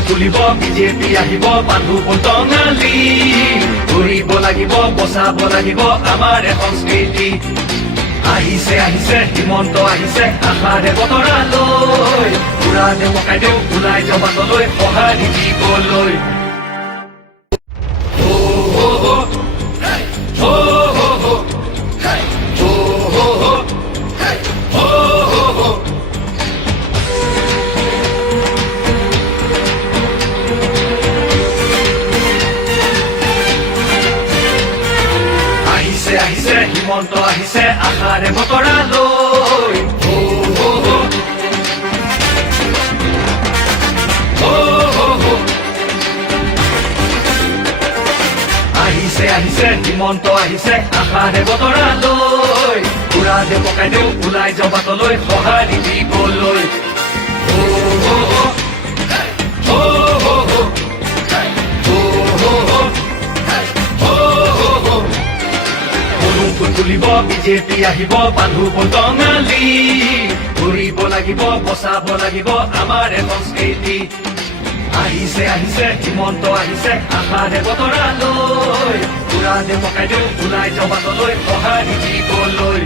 তুলিব বিজেপি আহিব বান্ধু টঙালি ঘূৰিব লাগিব বচাব লাগিব আমাৰ সংস্কৃতি আহিছে আহিছে হিমন্ত আহিছে আশাৰে বতৰালৈ পুৰা দেমকাই দেও ওলাই যাওঁ বাটলৈ সঁহাৰি দিবলৈ আহিছে হিমন্ত আহিছে আশাৰে বতৰালৈ আহিছে আহিছে হিমন্ত আহিছে আশাৰে বতৰালৈ পুৰা দেমকাই দেও ওলাই যাওঁ বাটলৈ সঁহাৰি দিবলৈ তুলিব বিজেপি আহিব বান্ধু টঙালি ঘূৰিব লাগিব বচাব লাগিব আমাৰ সংস্কৃতি আহিছে আহিছে হিমন্ত আহিছে আশাৰে বতৰালৈ পুৰা দেমকাই দেও ওলাই যাওঁ বাটলৈ সঁহাৰি দিবলৈ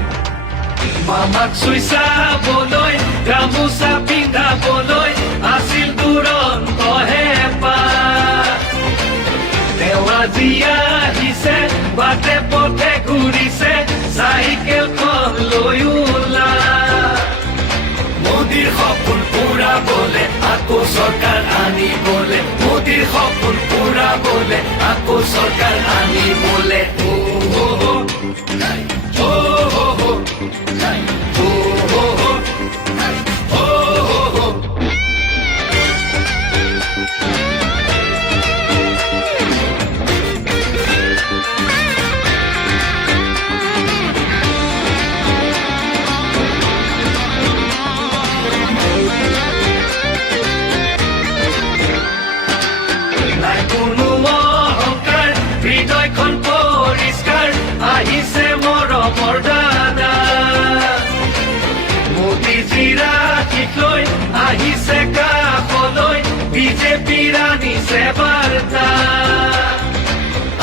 মামাক চুই চাবলৈ গামোচা পিন্ধাবলৈ আছিল দুৰন্ত হেঁপাহ তেওঁ আজি আহিছে বাটে পথে ঘূৰিছে চাইকেলখন লৈ ওলা মোদীৰ সপোন পুৰাবলে আকৌ চৰকাৰ আনিবলে মোদীৰ সপোন পুৰাবলে আকৌ চৰকাৰ আনিবলে আহিছে মৰমৰ দাদা মোদীজীৰ আশীষ লৈ আহিছে কাষলৈ বিজেপিৰ আনিছে বাৰ্তা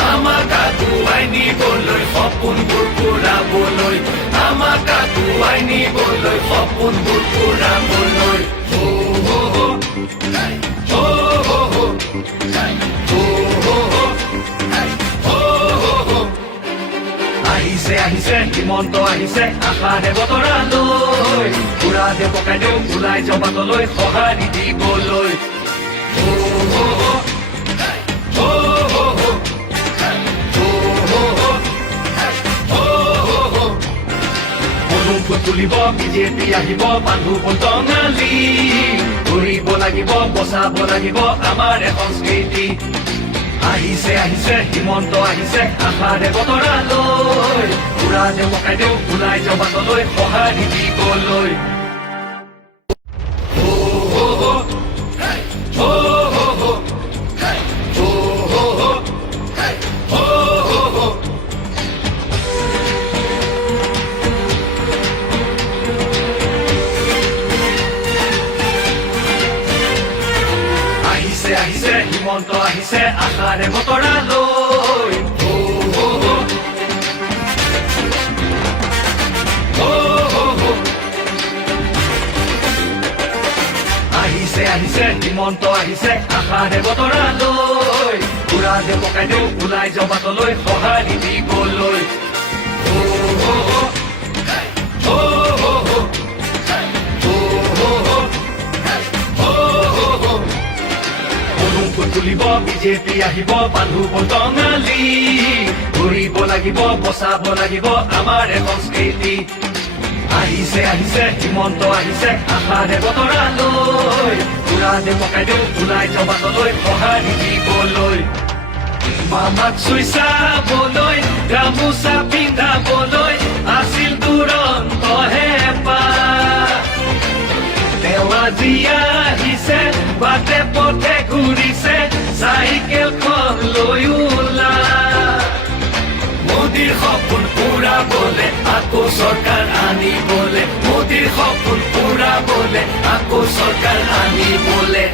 আমাক আগুৱাই নিবলৈ সপোনবোৰ পুৰাবলৈ আমাক আগুৱাই নিবলৈ সপোনবোৰ পুৰাবলৈ আহিছে আহিছে হিমন্ত আহিছে আশাৰে বতৰালৈ পুৰা দেমকাই দেও ওলাই যাওঁ বাটলৈ সঁহাৰি দিবলৈ তুলিব বিজেপি আহিব বান্ধু টঙালি ঘূৰিব লাগিব বচাব লাগিব আমাৰ সংস্কৃতি আহিছে আহিছে হিমন্ত আহিছে আশাৰে বতৰালৈ পুৰা দেমকাই দেও ওলাই যাওঁ বাটলৈ সঁহাৰি দিবলৈ আহিছে হিমন্ত আহিছে আশাৰে বতৰালৈ আহিছে আহিছে হিমন্ত আহিছে আশাৰে বতৰালৈ পুৰা দেমকাই দেও ওলাই যাওঁ বাটলৈ সঁহাৰি দিবলৈ তুলিব বিজেপি আহিব বান্ধু টঙালি ঘূৰিব লাগিব বচাব লাগিব আমাৰ সংস্কৃতি আহিছে আহিছে হিমন্ত আহিছে আশাৰে বতৰালৈ পুৰা দেমকাই দেও ওলাই যাওঁ বাটলৈ সঁহাৰি দিবলৈ মামাক চুই চাবলৈ গামোচা পিন্ধাবলৈ আছিল দুৰন্ত হেঁপাহ তেওঁ আজি আহিছে বাটে পথে ঘূৰিছে চাইকেলখন লৈ ওলা মোদীৰ সপোন পুৰাবলে আকৌ চৰকাৰ আনিবলে মোদীৰ সপোন পুৰাবলে আকৌ চৰকাৰ আনিবলে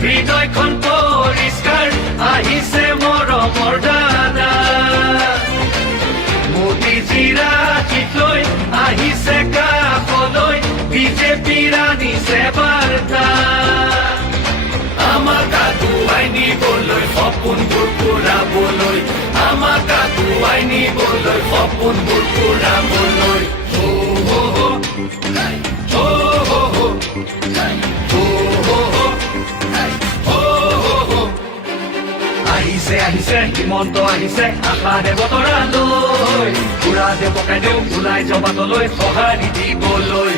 হৃদয়খন পৰিষ্কাৰ আহিছে মৰমৰ দাদা মোদীজীৰ আশীষ লৈ আহিছে কাষলৈ বিজেপিৰ আনিছে বাৰ্তা আমাক আগুৱাই নিবলৈ সপোনবোৰ পূৰাবলৈ আমাক আগুৱাই নিবলৈ সপোনবোৰ পূৰাবলৈ আহিছে আহিছে হিমন্ত আহিছে আশাৰে বতৰা লৈ পুৰা দে পকাই দেও ওলাই জবাতলৈ সঁহাৰি দিবলৈ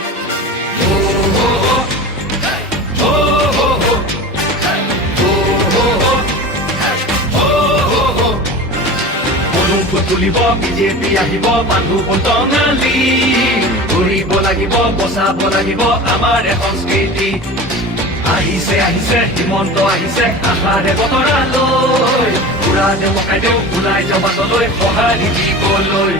তুলিব বিজেপি আহিব মানুহ টঙালি ঘূৰিব লাগিব বচাব লাগিব আমাৰ সংস্কৃতি আহিছে আহিছে হিমন্ত আহিছে আশাৰে বতৰা লৈ পুৰা দে পকাই দেও ওলাই জবাতলৈ সঁহাৰি দিবলৈ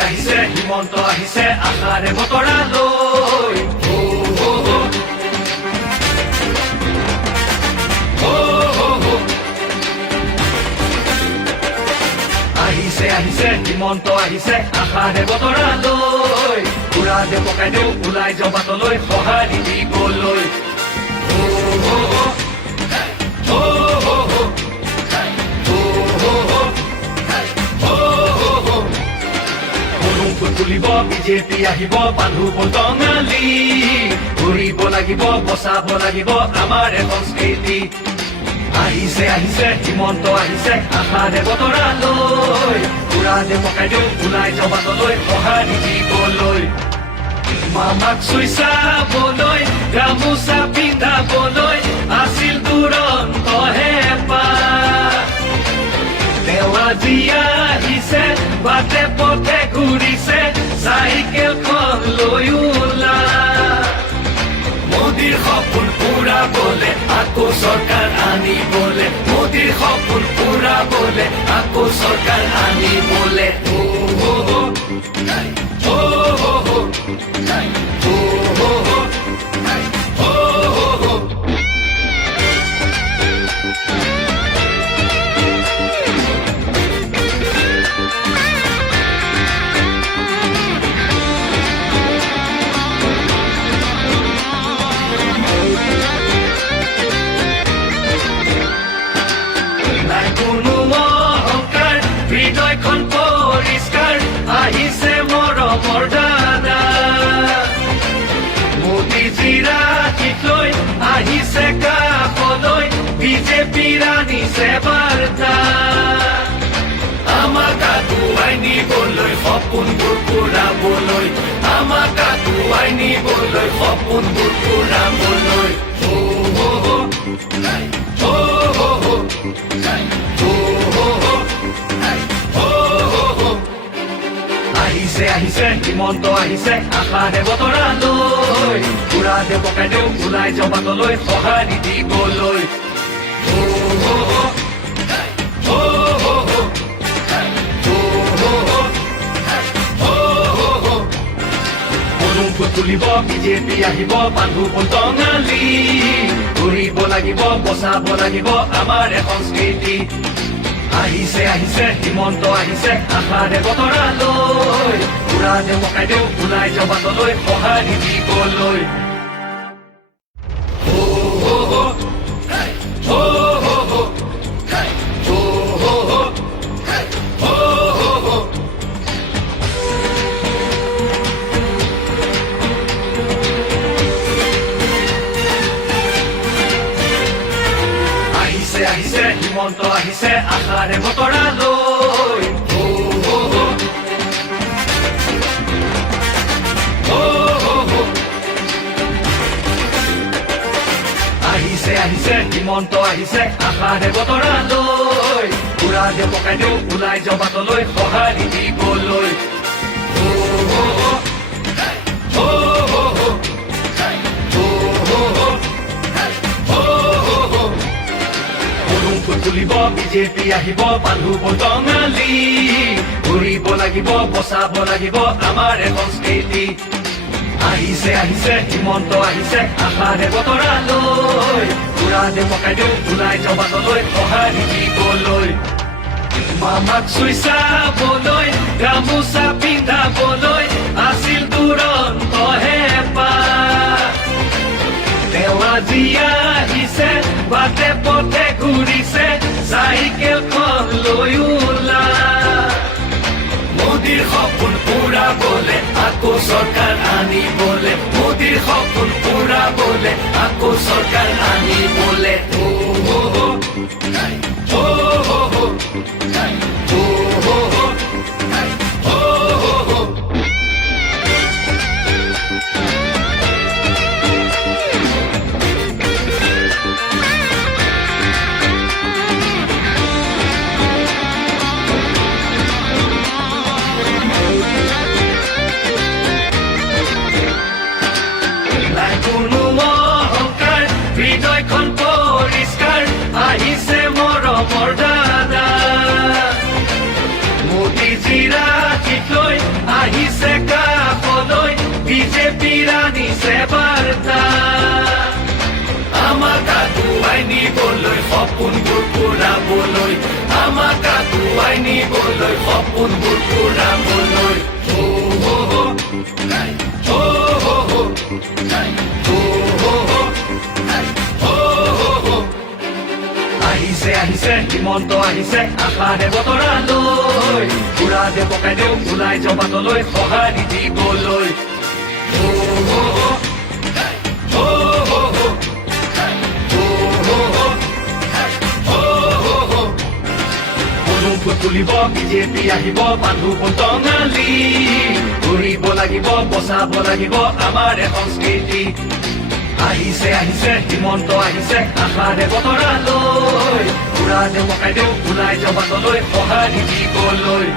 আহিছে হিমন্ত আহিছে আশাৰে বতৰা লৈ আহিছে আহিছে হিমন্ত আহিছে আশাৰে বতৰা লৈ পুৰা দে পকাই দেও ওলাই জবাতলৈ সঁহাৰি দিবলৈ তুলিব বিজেপি আহিব মানুহ টঙালি ঘূৰিব লাগিব বচাব লাগিব আমাৰ সংস্কৃতি আহিছে আহিছে হিমন্ত আহিছে আশাৰে বতৰা লৈ পুৰা দে পকাই দেও ওলাই জবাতলৈ সঁহাৰি দিবলৈ মামাক চুই চাবলৈ গামোচা পিন্ধাবলৈ আছিল দুৰন্ত হেঁপাহ তেওঁ আজি আহিছে বাটে পথে ঘূৰিছে চাইকেলখন লৈ ওলা মোদীৰ সপোন পূৰাবলে আকৌ চৰকাৰ আনিবলে মোদীৰ সপোন পূৰাবলে আকৌ চৰকাৰ আনিবলে হৃদয়খন পৰিষ্কাৰ আহিছে মৰমৰ দাদা মোদীজীৰ আশীষ লৈ আহিছে কাষলৈ বিজেপিৰ আনিছে বাৰ্তা আমাক আগুৱাই নিবলৈ সপোনবোৰ পূৰাবলৈ আমাক আগুৱাই নিবলৈ সপোনবোৰ পূৰাবলৈ আহিছে আহিছে হিমন্ত আহিছে আশাৰে বতৰা লৈ পুৰা দে পকাই দেও ওলাই জবাতলৈ সঁহাৰি দিবলৈ তুলিব বিজেপি আহিব মানুহ টঙালি ঘূৰিব লাগিব বচাব লাগিব আমাৰ সংস্কৃতি আহিছে আহিছে হিমন্ত আহিছে আশাৰে বতৰা লৈ পুৰা দে পকাই দেও ওলাই জবাতলৈ সঁহাৰি দিবলৈ আহিছে আশাৰে বতৰা লৈ আহিছে আহিছে হিমন্ত আহিছে আশাৰে বতৰা লৈ উৰা যে পকাই দিওঁ ওলাই যাওঁ বাটলৈ সঁহাৰি দিবলৈ তুলিব বিজেপি আহিব বান্ধু বটঙালী ঘূৰিব লাগিব বচাব লাগিব আমাৰ সংস্কৃতি আহিছে আহিছে হিমন্ত আহিছে আশাৰে বতৰা লৈ উৰা যে পকাই দিওঁ ওলাই যাওঁ বাটলৈ সঁহাৰি দিবলৈ মামাক চুই চাবলৈ গামোচা পিন্ধাবলৈ আছিল দুৰন্ত হেঁপাহ তেওঁ আজি আহিছে বাটে পথে ঘূৰিছে চাইকেলখন লৈ ওলা মোদীৰ সপোন পুৰাবলে আকৌ চৰকাৰ আনিবলে মোদীৰ সপোন পুৰাবলে আকৌ চৰকাৰ আনিবলে আহিছে কাষলৈ বিজেপিৰ আনিছে বাৰ্তা আমাক আগুৱাই নিবলৈ সপোনবোৰ পুৰাবলৈ আমাক আগুৱাই নিবলৈ সপোনবোৰ পুৰাবলৈ আহিছে আহিছে হিমন্ত আহিছে আশাৰে বতৰা লৈ উৰা যে পকাই দিওঁ ওলাই যাওঁ বাটলৈ সঁহাৰি দিবলৈ তুলিব বিজেপি আহিব বান্ধু বটঙালী ঘূৰিব লাগিব বচাব লাগিব আমাৰ সংস্কৃতি আহিছে আহিছে হিমন্ত আহিছে আশাৰে বতৰা লৈ উৰা যে পকাই দিওঁ ওলাই যাওঁ বাটলৈ সঁহাৰি দিবলৈ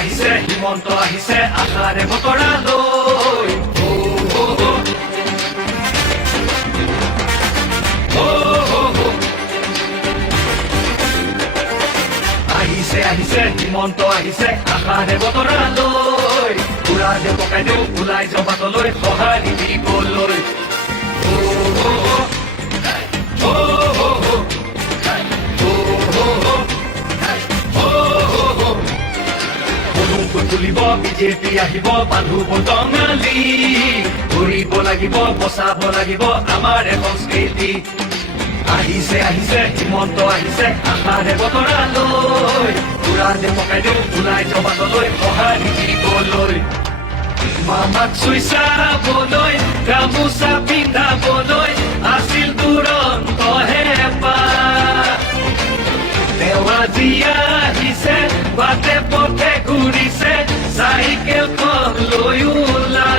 আহিছে হিমন্ত আহিছে আশাৰে বতৰা লৈ আহিছে আহিছে হিমন্ত আহিছে আশাৰে বতৰা লৈ উৰা যে পকাই দিওঁ ওলাই যাওঁ বাটলৈ সঁহাৰি দিবলৈ তুলিব বিজেপি আহিব বান্ধু বটঙালী ঘূৰিব লাগিব বচাব লাগিব আমাৰ সংস্কৃতি আহিছে আহিছে হিমন্ত আহিছে আশাৰে বতৰা লৈ উৰা যে পকাই দিওঁ ওলাই যাওঁ বাটলৈ সঁহাৰি দিবলৈ মামাক চুই চাবলৈ গামোচা পিন্ধাবলৈ আছিল দুৰন্ত হেঁপাহ তেওঁ আজি আহিছে বাটে পথে ঘূৰিছে চাইকেলখন লৈ ওলা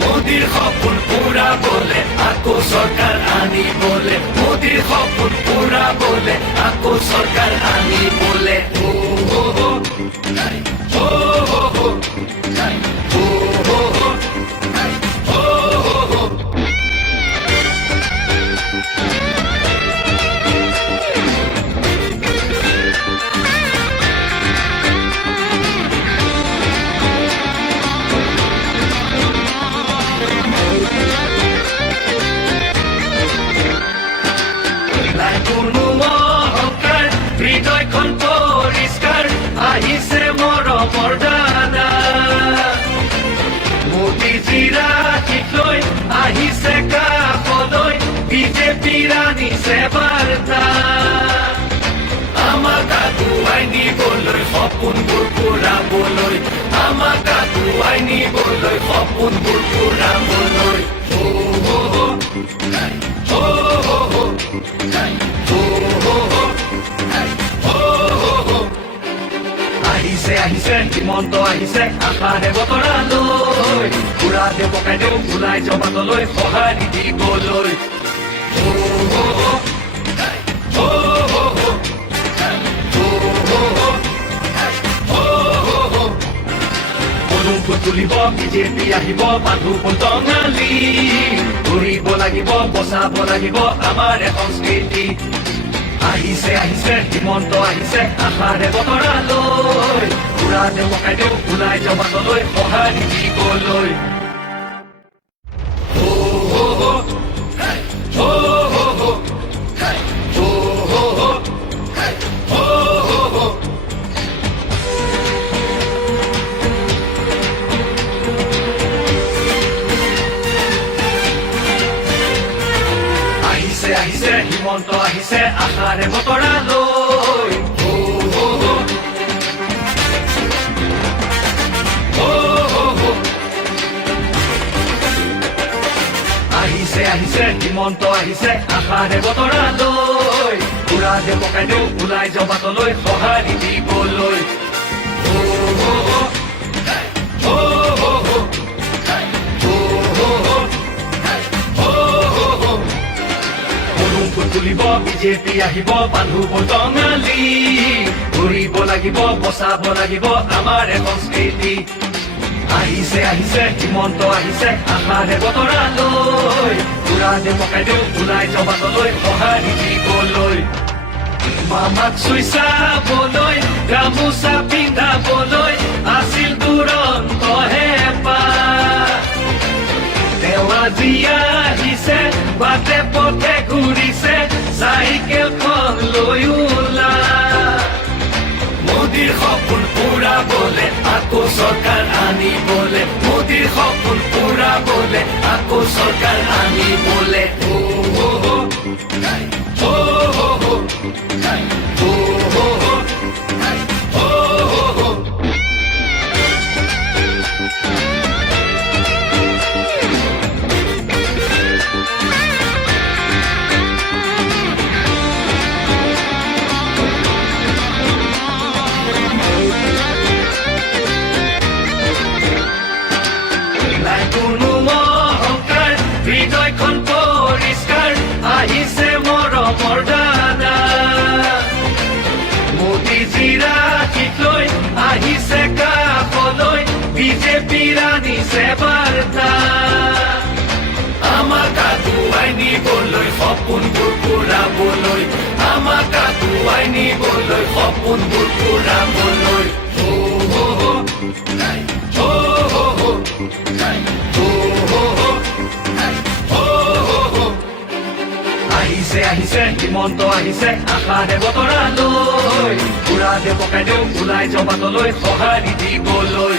মোদীৰ সপোন পুৰাবলে আকৌ চৰকাৰ আনিবলে মোদীৰ সপোন পুৰাবলে আকৌ চৰকাৰ আনিবলে মোদীজীৰ আশীষ লৈ আহিছে কাষলৈ বিজেপিৰ আনিছে বাৰ্তা আমাক আগুৱাই নিবলৈ সপোনবোৰ পূৰাবলৈ আমাক আগুৱাই নিবলৈ সপোনবোৰ পূৰাবলৈ আহিছে আহিছে হিমন্ত আহিছে আশাৰে বতৰালৈ পুৰা দেৱ কাইদেউ ওলাই জবাতলৈ সঁহাৰি দিবলৈ তুলিব বিজেপি আহিব বান্ধু টঙালি ঘূৰিব লাগিব বচাব লাগিব আমাৰ সংস্কৃতি আহিছে আহিছে হিমন্ত আহিছে আশাৰে বতৰালৈ পুৰা দেৱ কাইদেউ ওলাই জবাতলৈ সঁহাৰি দিবলৈ আহিছে হিমন্ত আহিছে আশাৰে বতৰালৈ আহিছে আহিছে হিমন্ত আহিছে আশাৰে বতৰালৈ পুৰা দেৱ কাইদেউ ওলাই জবাতলৈ সঁহাৰি দিবলৈ তুলিব বিজেপি আহিব বান্ধু টঙালি ঘূৰিব লাগিব বচাব লাগিব আমাৰ সংস্কৃতি আহিছে আহিছে হিমন্ত আহিছে আশাৰে বতৰালৈ পুৰা দেৱ কাইদেউ ওলাই জবাতলৈ সঁহাৰি দিবলৈ মামাক চুই চাবলৈ গামোচা পিন্ধাবলৈ আছিল দুৰন্ত হেঁপাহ তেওঁ আজি আহিছে বাটে পথে ঘূৰিছে চাইকেলখন লৈ ওলা মোদীৰ সপোন পূৰাবলে আকৌ চৰকাৰ আনিবলে মোদীৰ সপোন পূৰাবলে আকৌ চৰকাৰ আনিবলে হৃদয়খন পৰিষ্কাৰ আহিছে মৰমৰ দাদা মোদীজীৰ আশীষ লৈ আহিছে কাষলৈ বিজেপিৰ আনিছে বাৰ্তা আমাক আগুৱাই নিবলৈ সপোনবোৰ পূৰাবলৈ আমাক আগুৱাই নিবলৈ সপোনবোৰ পূৰাবলৈ আহিছে আহিছে হিমন্ত আহিছে আশাৰে বতৰালৈ পুৰা দেৱ কাইদেউ ওলাই জবাতলৈ সঁহাৰি দিবলৈ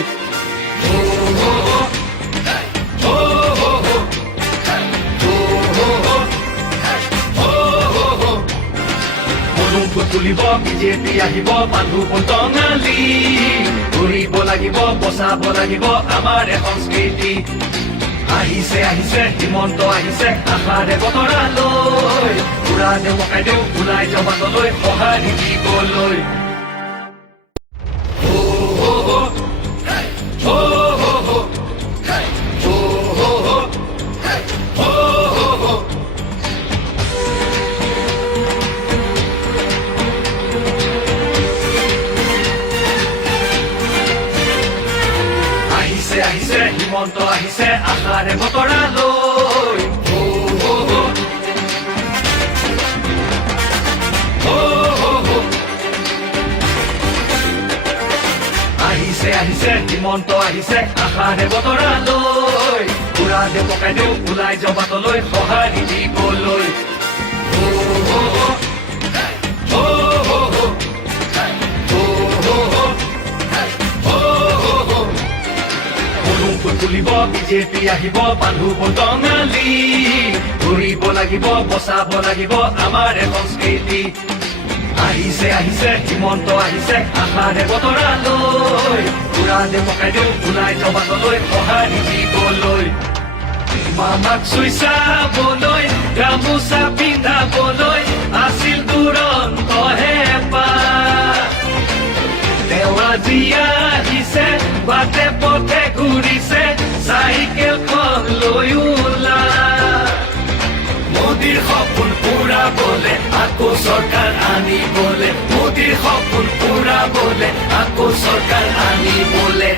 তুলিব বিজেপি আহিব বান্ধু টঙালি ঘূৰিব লাগিব বচাব লাগিব আমাৰ সংস্কৃতি আহিছে আহিছে হিমন্ত আহিছে আশাৰে বতৰালৈ পুৰা দেৱ কাইদেউ ওলাই জবাতলৈ সঁহাৰি দিবলৈ আহিছে হিমন্ত আহিছে আশাৰে বতৰালৈ আহিছে আহিছে হিমন্ত আহিছে আশাৰে বতৰালৈ পুৰা দেৱ কাইদেউ ওলাই জবাতলৈ সঁহাৰি দিবলৈ তুলিব তুলিব বিজেপি আহিব বান্ধু বটঙালী ঘূৰিব লাগিব বচাব লাগিব আমাৰ সংস্কৃতি আহিছে আহিছে হিমন্ত আহিছে আশাৰে বতৰালৈ পুৰা দে পকাই দিওঁ ওলাই জবাতলৈ সঁহাৰি দিবলৈ মামাক চুই চাবলৈ গামোচা পিন্ধাবলৈ আছিল দুৰন্ত হেঁপাহ তেওঁ আজি আহিছে বাটে পথে ঘূৰিছে চাইকেলখন লৈ ওলা মোদীৰ সপোন পুৰাবলে আকৌ চৰকাৰ আনিবলে মোদীৰ সপোন পুৰাবলে আকৌ চৰকাৰ আনিবলে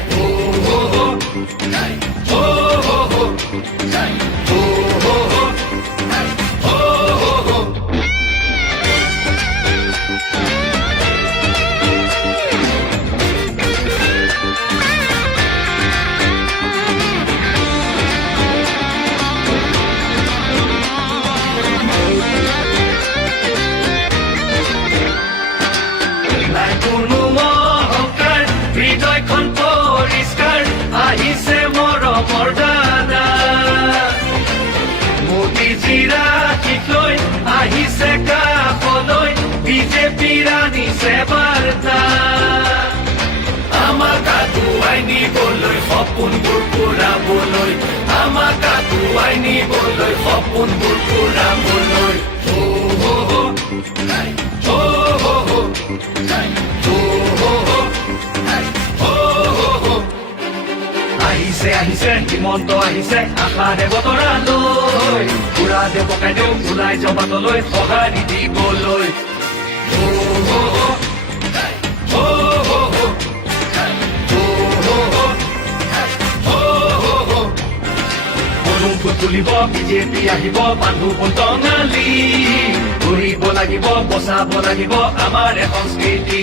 আহিছে কাষলৈ বিজেপিৰ আনিছে বাৰ্তা আমাক আগুৱাই নিবলৈ সপোনবোৰ পুৰাবলৈ আমাক আগুৱাই নিবলৈ সপোনবোৰ পুৰাবলৈ আহিছে আহিছে হিমন্ত আহিছে আশাৰে বতৰালৈ পুৰা দে পকাই দিওঁ ওলাই জবাতলৈ সঁহাৰি দিবলৈ ফুট তুলিব বিজেপি আহিব বান্ধু বটঙালী ঘূৰিব লাগিব বচাব লাগিব আমাৰ সংস্কৃতি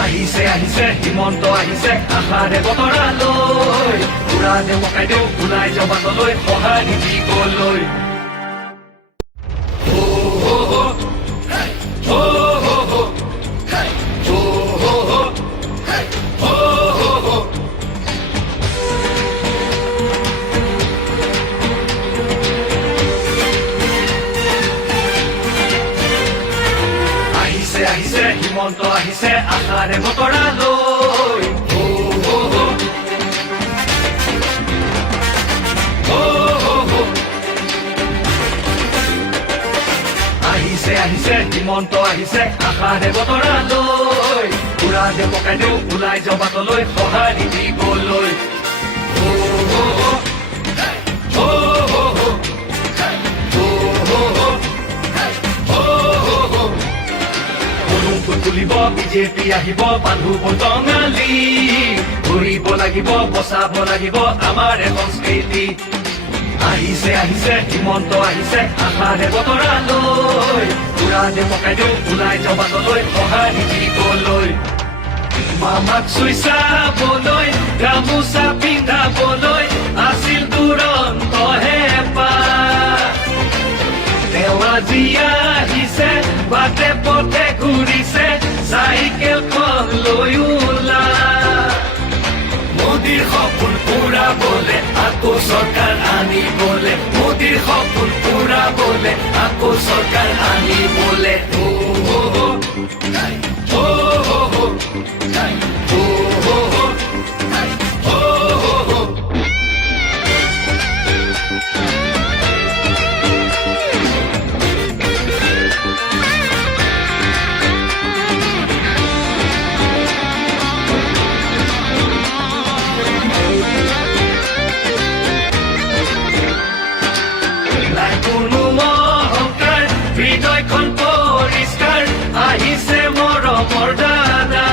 আহিছে আহিছে হিমন্ত আহিছে আশাৰে বতৰালৈ পুৰা দে পকাই দিওঁ ওলাই জবাতলৈ সঁহাৰি দিবলৈ আহিছে হিমন্ত আহিছে আশাৰে বতৰালৈ আহিছে আহিছে হিমন্ত আহিছে আশাৰে বতৰালৈ পুৰা দে পকাই দিওঁ ওলাই জবাতলৈ সঁহাৰি দিবলৈ তুলিব বিজেপি আহিব বান্ধু বটঙালী ঘূৰিব লাগিব বচাব লাগিব আমাৰ সংস্কৃতি আহিছে আহিছে হিমন্ত আহিছে আশাৰে বতৰালৈ পুৰা দে পকাই দিওঁ ওলাই জবাতলৈ সঁহাৰি দিবলৈ মামাক চুই চাবলৈ গামোচা পিন্ধাবলৈ আছিল দুৰন্ত হেঁপাহ তেওঁ আজি আহিছে বাটে পথে ঘূৰিছে চাইকেলখন লৈ ওলা মোদীৰ সপোন পুৰাবলে আকৌ চৰকাৰ আনিবলে মোদীৰ সপোন পুৰাবলে আকৌ চৰকাৰ আনিবলে আহিছে মৰমৰ দাদা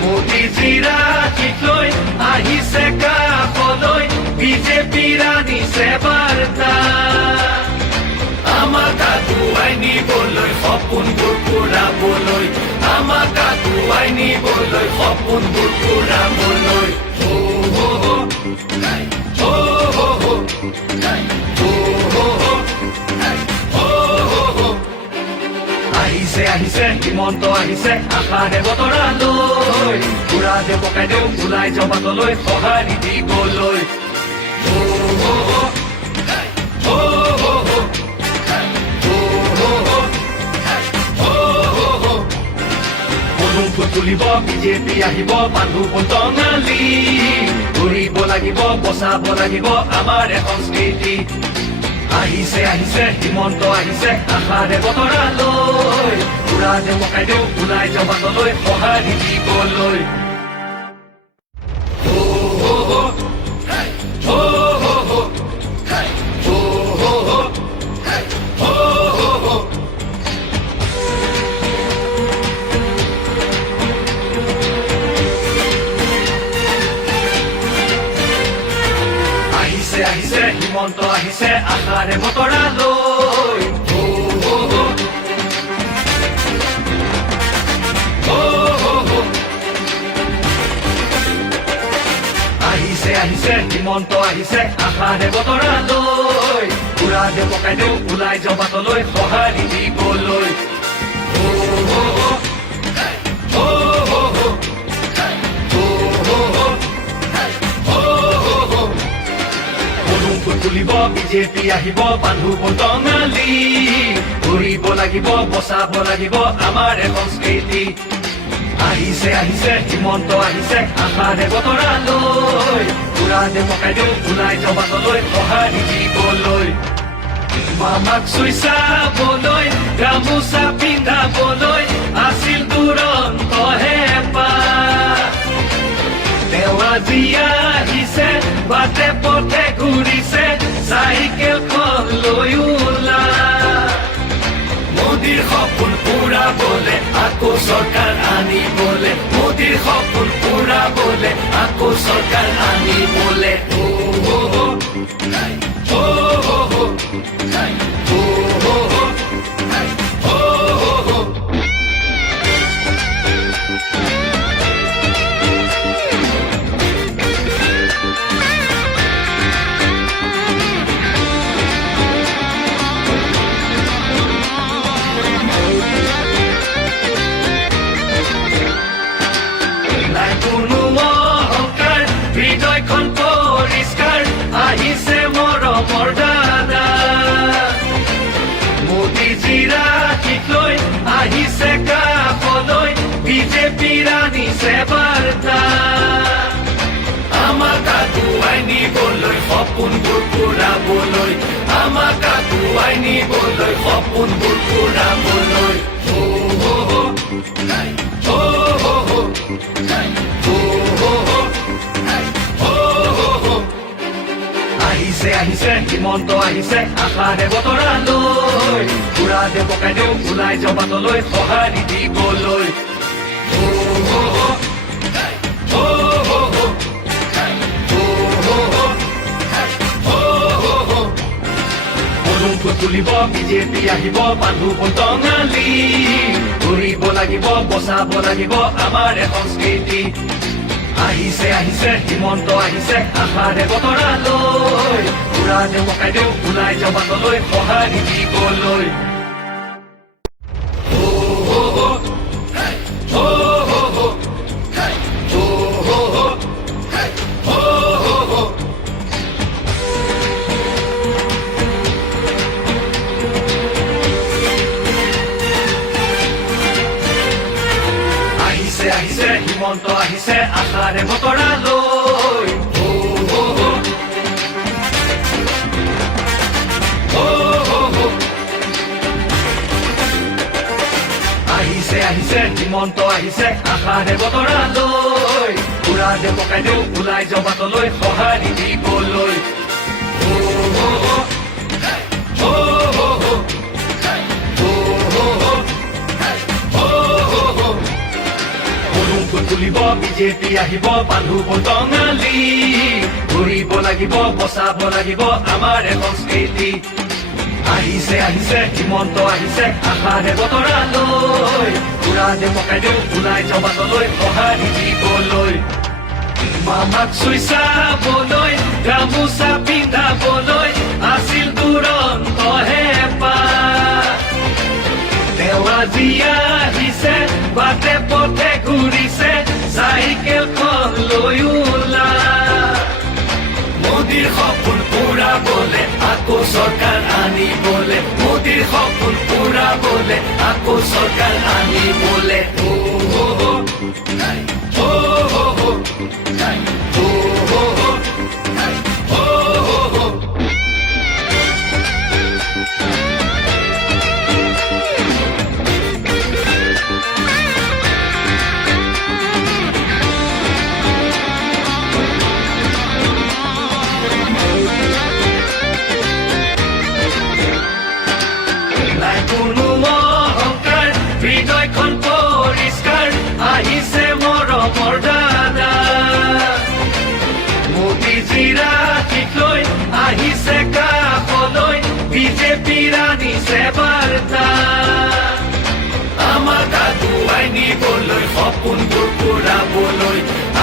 মোদীজীৰ আশীষ লৈ আহিছে কাষলৈ বিজেপিৰ আনিছে বাৰ্তা আমাক আগুৱাই নিবলৈ সপোনবোৰ পুৰাবলৈ আমাক আগুৱাই নিবলৈ সপোনবোৰ পুৰাবলৈ আহিছে হিমন্ত আহিছে আশাৰে বতৰা লৈ পুৰা দে পকাই দেও ওলাই যাওঁ বাটলৈ সঁহাৰি দিবলৈ তুলিব বিজেপি আহিব বান্ধু টঙালি ঘূৰিব লাগিব বচাব লাগিব আমাৰ সংস্কৃতি আহিছে আহিছে হিমন্ত আহিছে আশাৰে বতৰা লৈ পুৰা দে পকাই দেও ওলাই যাওঁ বাটলৈ সঁহাৰি দিবলৈ আহিছে হিমন্ত আহিছে আশাৰে বতৰা লৈ আহিছে আহিছে হিমন্ত আহিছে আশাৰে বতৰা লৈ পুৰা দে পকাই দেও ওলাই যাওঁ বাটলৈ সঁহাৰি দিবলৈ তুলিব বিজেপি আহিব বান্ধু টঙালি ঘূৰিব লাগিব বচাব লাগিব আমাৰ সংস্কৃতি আহিছে আহিছে হিমন্ত আহিছে আশাৰে বতৰা লৈ পুৰা দে পকাই দেও ওলাই যাওঁ বাটলৈ সঁহাৰি দিবলৈ মামাক চুই চাবলৈ গামোচা পিন্ধাবলৈ আছিল দুৰন্ত হেঁপাহ তেওঁ আজি আহিছে বাটে পথে ঘূৰিছে চাইকেলখন লৈ ওলা মোদীৰ সপোন পুৰাবলে আকৌ চৰকাৰ আনিবলে মোদীৰ সপোন পুৰাবলে আকৌ চৰকাৰ আনিবলে আহিছে মৰমৰ দাদা মোদীজীৰ আশীষ লৈ আহিছে কাষলৈ বিজেপিৰ আনিছে বাৰ্তা আমাক আগুৱাই নিবলৈ সপোনবোৰ পুৰাবলৈ আমাক আগুৱাই নিবলৈ সপোনবোৰ পুৰাবলৈ আহিছে আহিছে হিমন্ত আহিছে আশাৰে বতৰা লৈ পুৰা দে পকাই দেও ওলাই যাওঁ বাটলৈ সঁহাৰি দিবলৈ তুলিব বিজেপি আহিব বান্ধু টঙালি ঘূৰিব লাগিব বচাব লাগিব আমাৰ সংস্কৃতি আহিছে আহিছে হিমন্ত আহিছে আশাৰে বতৰা লৈ পুৰা দে পকাই দেও ওলাই যাওঁ বাটলৈ সঁহাৰি দিবলৈ আহিছে আহিছে হিমন্ত আহিছে আশাৰে বতৰা লৈ আহিছে আহিছে হিমন্ত আহিছে আশাৰে বতৰা লৈ পুৰা দে পকাই দেও ওলাই যাওঁ বাটলৈ সঁহাৰি দিবলৈ তুলিব বিজেপি আহিব বান্ধু টঙালি ঘূৰিব লাগিব বচাব লাগিব আমাৰ সংস্কৃতি আহিছে আহিছে হিমন্ত আহিছে আশাৰে বতৰা লৈ পুৰা দে পকাই দেও ওলাই যাওঁ বাটলৈ সঁহাৰি দিবলৈ মামাক চুই চাবলৈ গামোচা পিন্ধাবলৈ আছিল দুৰন্ত হেঁপাহ দেৱাজীয়া আহিছে বাটে পথে ঘূৰিছে চাইকেলখন লৈ ওলা মোদীৰ সপোন পুৰাবলে আকৌ চৰকাৰ আনিবলে মোদীৰ সপোন পুৰাবলে আকৌ চৰকাৰ আনিবলে হৃদয়খন পৰিষ্কাৰ আহিছে মৰমৰ দাদা মোদীজীৰ আশীষ লৈ আহিছে কাষলৈ বিজেপিৰ আনিছে বাৰ্তা আমাক আগুৱাই নিবলৈ সপোনবোৰ পুৰাবলৈ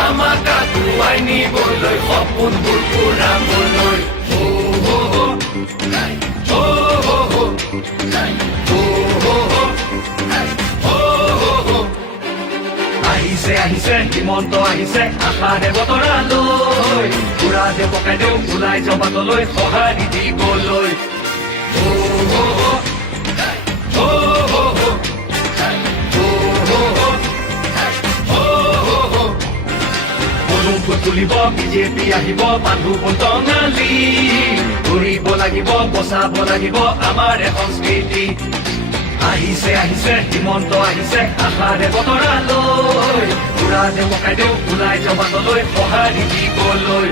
আমাক আগুৱাই নিবলৈ সপোনবোৰ পুৰাবলৈ আহিছে আহিছে হিমন্ত আহিছে আশাৰে বতৰা লৈ পুৰা দে পকাই দেও ওলাই জবাতলৈ সঁহাৰি দিবলৈ তুলিব বিজেপি আহিব বান্ধু টঙালি ঘূৰিব লাগিব বচাব লাগিব আমাৰ সংস্কৃতি আহিছে আহিছে হিমন্ত আহিছে আশাৰে বতৰা লৈ পুৰা দে পকাই দেও ওলাই জবাতলৈ সঁহাৰি দিবলৈ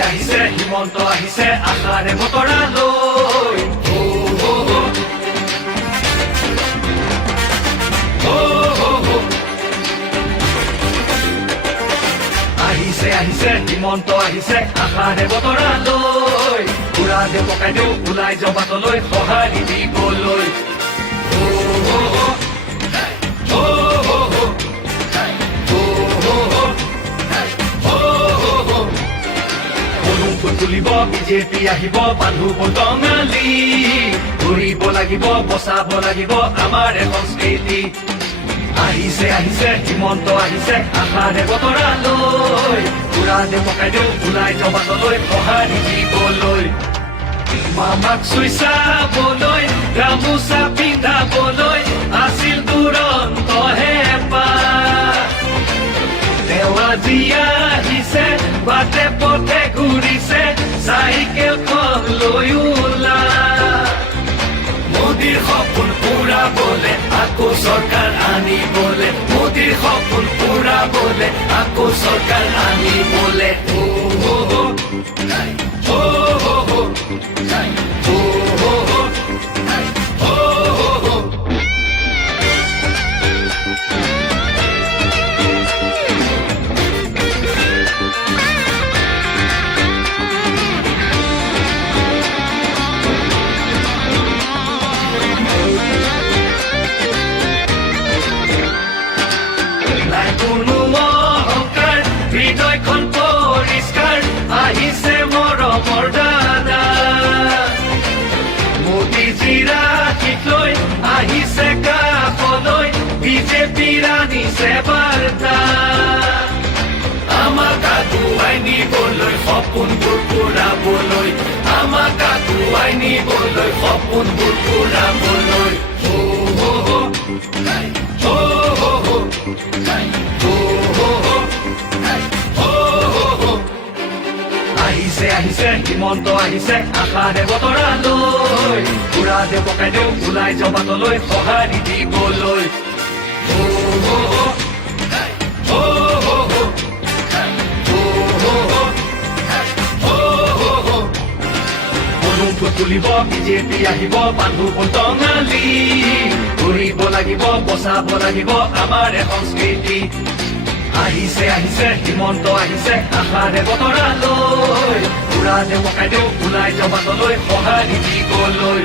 আহিছে হিমন্ত আহিছে আশাৰে বতৰা লৈ আহিছে আহিছে হিমন্ত আহিছে আশাৰে বতৰা লৈ পুৰা দে পকাই দেও ওলাই জবাতলৈ সঁহাৰি দিবলৈ তুলিব বিজেপি আহিব বান্ধু টঙালি ঘূৰিব লাগিব বচাব লাগিব আমাৰ সংস্কৃতি আহিছে আহিছে হিমন্ত আহিছে আশাৰে বতৰা লৈ পুৰা দে পকাই দেও ওলাই জবাতলৈ সঁহাৰি দিবলৈ মামাক চুই চাবলৈ গামোচা পিন্ধাবলৈ আছিল দুৰন্ত হেঁপাহ দেৱাজীয়া আহিছে বাটে পথে ঘূৰিছে চাইকেলখন লৈ ওলা মোদীৰ সপোন পুৰাবলে আকৌ চৰকাৰ আনিবলে মোদীৰ সপোন পুৰাবলে আকৌ চৰকাৰ আনিবলে হৃদয়খন পৰিষ্কাৰ আহিছে মৰমৰ দাদা মোদীজীৰ আশীষ লৈ আহিছে কাষলৈ বিজেপিৰ আনিছে বাৰ্তা আমাক আগুৱাই নিবলৈ সপোনবোৰ পুৰাবলৈ আমাক আগুৱাই নিবলৈ সপোনবোৰ পুৰাবলৈ আহিছে আহিছে হিমন্ত আহিছে আশাৰে বতৰা লৈ পুৰা দে পকাই দেও ওলাই জবাতলৈ সঁহাৰি দিবলৈ তুলিব বিজেপি আহিব বান্ধু টঙালি ঘূৰিব লাগিব বচাব লাগিব আমাৰ সংস্কৃতি আহিছে আহিছে হিমন্ত আহিছে আশাৰে বতৰা লৈ উৰা দেউ পকাই দেউ ওলাই যাওঁ বাটলৈ সঁহাৰি দিবলৈ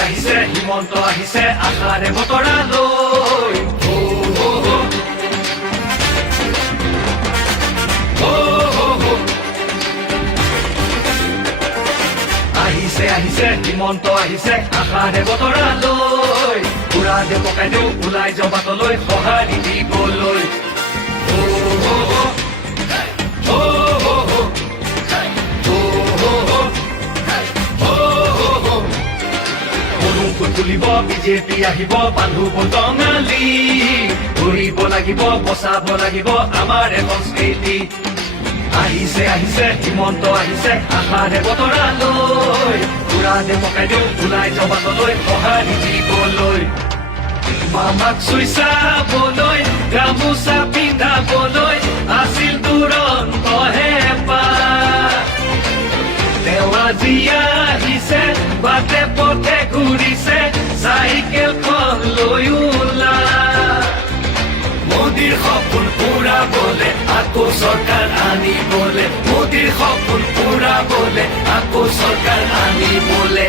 আহিছে হিমন্ত আহিছে আশাৰে বতৰালৈ আহিছে হিমন্ত আহিছে আশাৰে বতৰালৈ উৰা দেউ পকাই দেউ ওলাই যাওঁ বাটলৈ সঁহাৰি দিবলৈ তুলিব বিজেপি আহিব বান্ধু বটঙালী ঘূৰিব লাগিব বচাব লাগিব আমাৰ সংস্কৃতি আহিছে হিমন্ত আহিছে আশাৰে বতৰালৈ উৰা দেউ পকাই দেউ ওলাই যাওঁ বাটলৈ সঁহাৰি দিবলৈ মামাক চুই চাবলৈ গামোচা পিন্ধাবলৈ আছিল দুৰন্ত হেঁপাহ তেওঁ আজি আহিছে বাটে পথে ঘূৰিছে চাইকেলখন লৈ ওলা মোদীৰ সপোন পুৰাবলে আকৌ চৰকাৰ আনিবলে মোদীৰ সপোন পুৰাবলে আকৌ চৰকাৰ আনিবলে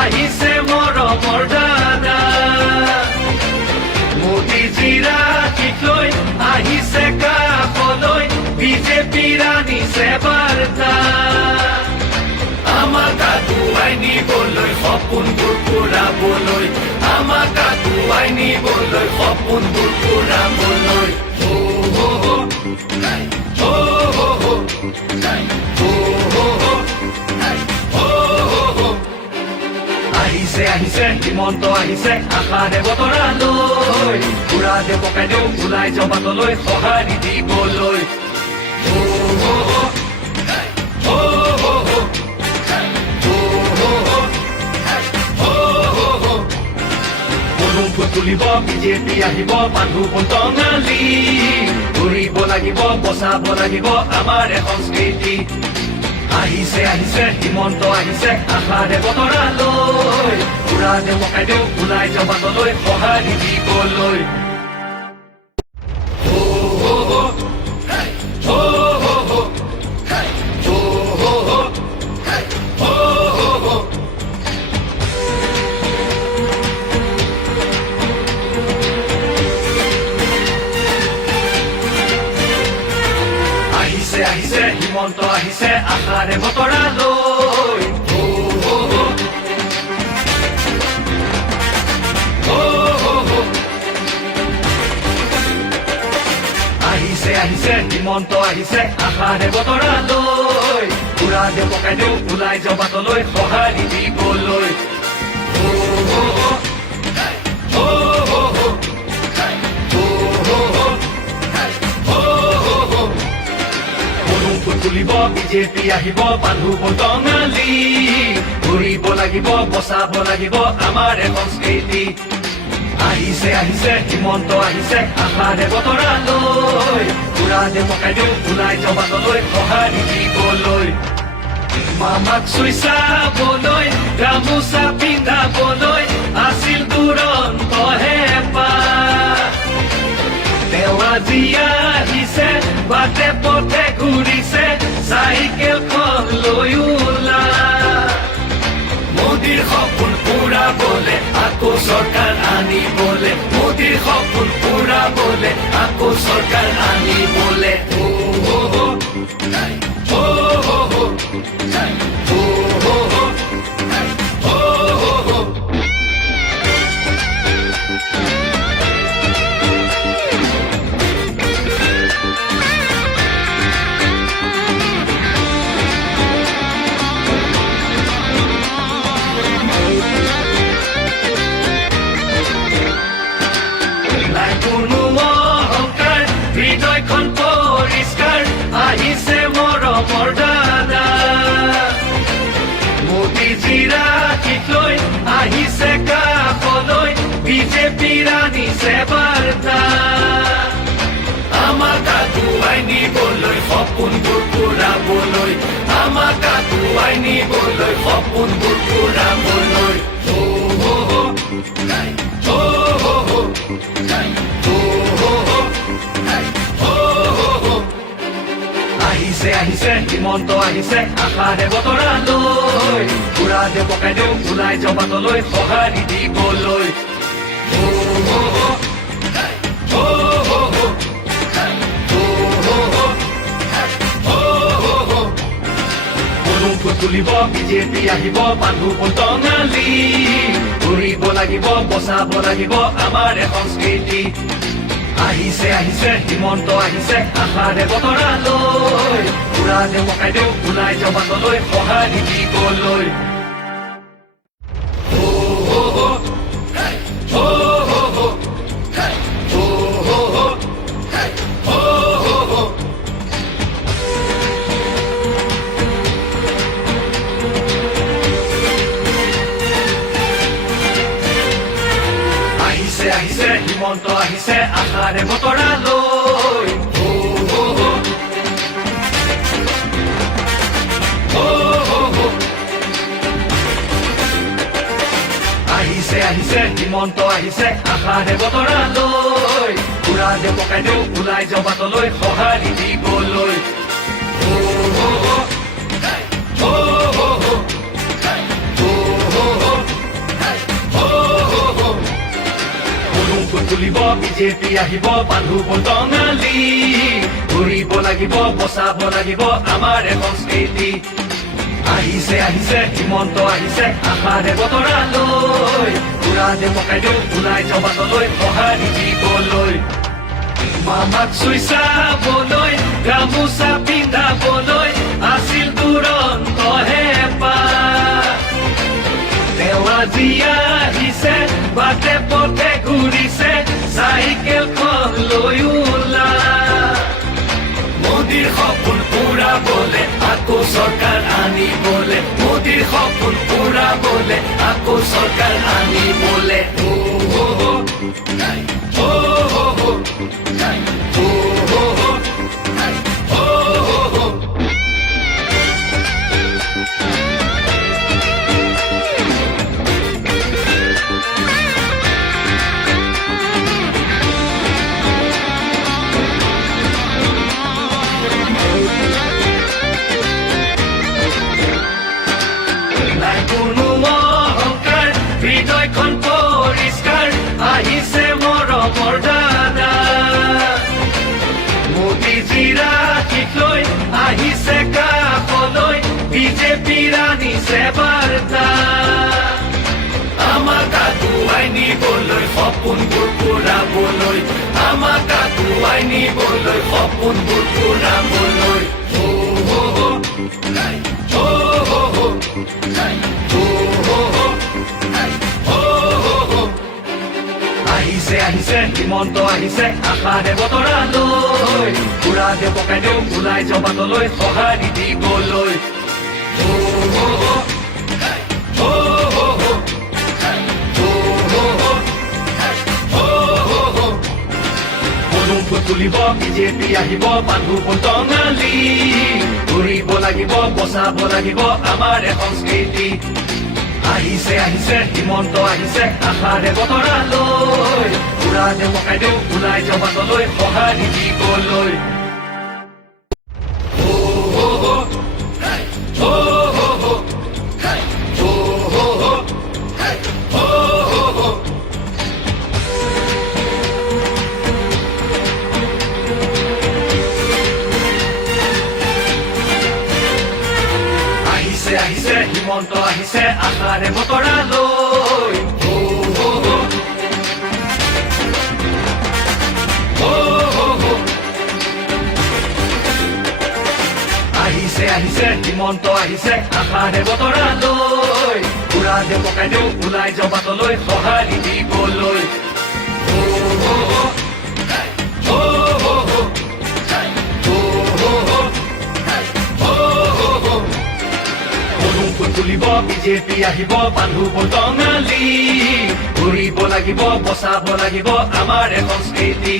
আহিছে মৰমৰ দাদা মোদীজীৰ আশীষ লৈ আহিছে কাষলৈ বিজেপিৰ আনিছে বাৰ্তা আমাক আগুৱাই নিবলৈ সপোনবোৰ পুৰাবলৈ আমাক আগুৱাই নিবলৈ সপোনবোৰ পুৰাবলৈ আহিছে হিমন্ত আহিছে আশাৰে বতৰালৈ উৰা দেউ পকাই দেউ ওলাই যাওঁ বাটলৈ সঁহাৰি দিবলৈ তুলিব বিজেপি আহিব বান্ধু বটঙালী ঘূৰিব লাগিব বচাব লাগিব আমাৰ সংস্কৃতি আহিছে হিমন্ত আহিছে আশাৰে বতৰালৈ উৰা দেউ পকাই দেউ ওলাই যাওঁ বাটলৈ সঁহাৰি দিবলৈ আহিছে হিমন্ত আহিছে আশাৰে বতৰালৈ আহিছে হিমন্ত আহিছে আশাৰে বতৰালৈ উৰা দেউ পকাই দেউ ওলাই যাওঁ বাটলৈ সঁহাৰি দিবলৈ তুলিব বিজেপি আহিব বান্ধু বটঙালী ঘূৰিব লাগিব বচাব লাগিব আমাৰ সংস্কৃতি আহিছে হিমন্ত আহিছে আশাৰে বতৰালৈ উৰা দেউ পকাই দেউ ওলাই যাওঁ বাটলৈ সঁহাৰি দিবলৈ মামাক চুই চাবলৈ গামোচা পিন্ধাবলৈ আছিল দুৰন্ত হেঁপাহ তেওঁ আজি আহিছে বাটে পথে ঘূৰিছে চাইকেলখন লৈ ওলা মোদীৰ সপোন পুৰাবলে আকৌ চৰকাৰ আনিবলে মোদীৰ সপোন পুৰাবলে আকৌ চৰকাৰ আনিবলে বিজেপিৰ আনিছে বাৰ্তা আমাক আগুৱাই নিবলৈ সপোনবোৰ পূৰাবলৈ আমাক আগুৱাই নিবলৈ সপোনবোৰ পূৰাবলৈ আহিছে আহিছে হিমন্ত আহিছে আশাৰে বতৰা লৈ পুৰা দে পকাই দেও ওলাই জবাতলৈ সঁহাৰি দিবলৈ তুলিব বিজেপি আহিব বান্ধু টঙালি ঘূৰিব লাগিব বচাব লাগিব আমাৰ সংস্কৃতি আহিছে আহিছে হিমন্ত আহিছে আশাৰে বতৰা লৈ পুৰা দে পকাই দেও ওলাই জবাতলৈ সঁহাৰি দিবলৈ আহিছে হিমন্ত আহিছে আশাৰে বতৰা লৈ আহিছে আহিছে হিমন্ত আহিছে আশাৰে বতৰা লৈ পুৰা দে পকাই দেও ওলাই জবাতলৈ সঁহাৰি দিবলৈ তুলিব বিজেপি আহিব বান্ধু টঙালি ঘূৰিব লাগিব বচাব লাগিব আমাৰ সংস্কৃতি আহিছে আহিছে হিমন্ত আহিছে আশাৰে বতৰা লৈ পুৰা দে পকাই দেও ওলাই জবাতলৈ সঁহাৰি দিবলৈ মামাক চুই চাবলৈ গামোচা পিন্ধাবলৈ আছিল দুৰন্ত হেঁপাহ তেওঁ আজি আহিছে বাটে পথে ঘূৰিছে চাইকেলখন লৈ ওলা মোদীৰ সপোন পূৰাবলে আকৌ চৰকাৰ আনিবলে মোদীৰ সপোন পূৰাবলে আকৌ চৰকাৰ আনিবলে হৃদয়খন পৰিষ্কাৰ আহিছে মৰমৰ দাদা মোদীজীৰ আশীষ লৈ আহিছে কাষলৈ বিজেপিৰ আনিছে বাৰ্তা আমাক আগুৱাই নিবলৈ সপোনবোৰ পূৰাবলৈ আমাক আগুৱাই নিবলৈ সপোনবোৰ পূৰাবলৈ আহিছে আহিছে হিমন্ত আহিছে আশাৰে বতৰা লৈ পুৰা দে পকাই দেও ওলাই জবাতলৈ সঁহাৰি দিবলৈ তুলিব বিজেপি আহিব বান্ধু টঙালি ঘূৰিব লাগিব বচাব লাগিব আমাৰ সংস্কৃতি আহিছে আহিছে হিমন্ত আহিছে আশাৰে বতৰা লৈ পুৰা দে পকাই দেও ওলাই জবাতলৈ সঁহাৰি দিবলৈ আহিছে হিমন্ত আহিছে আশাৰে বতৰা লৈ আহিছে আহিছে হিমন্ত আহিছে আশাৰে বতৰা লৈ পুৰা দে পকাই দেও ওলাই জবাতলৈ সঁহাৰি দিবলৈ তুলিব বিজেপি আহিব বান্ধু বটঙালী ঘূৰিব লাগিব বচাব লাগিব আমাৰ সংস্কৃতি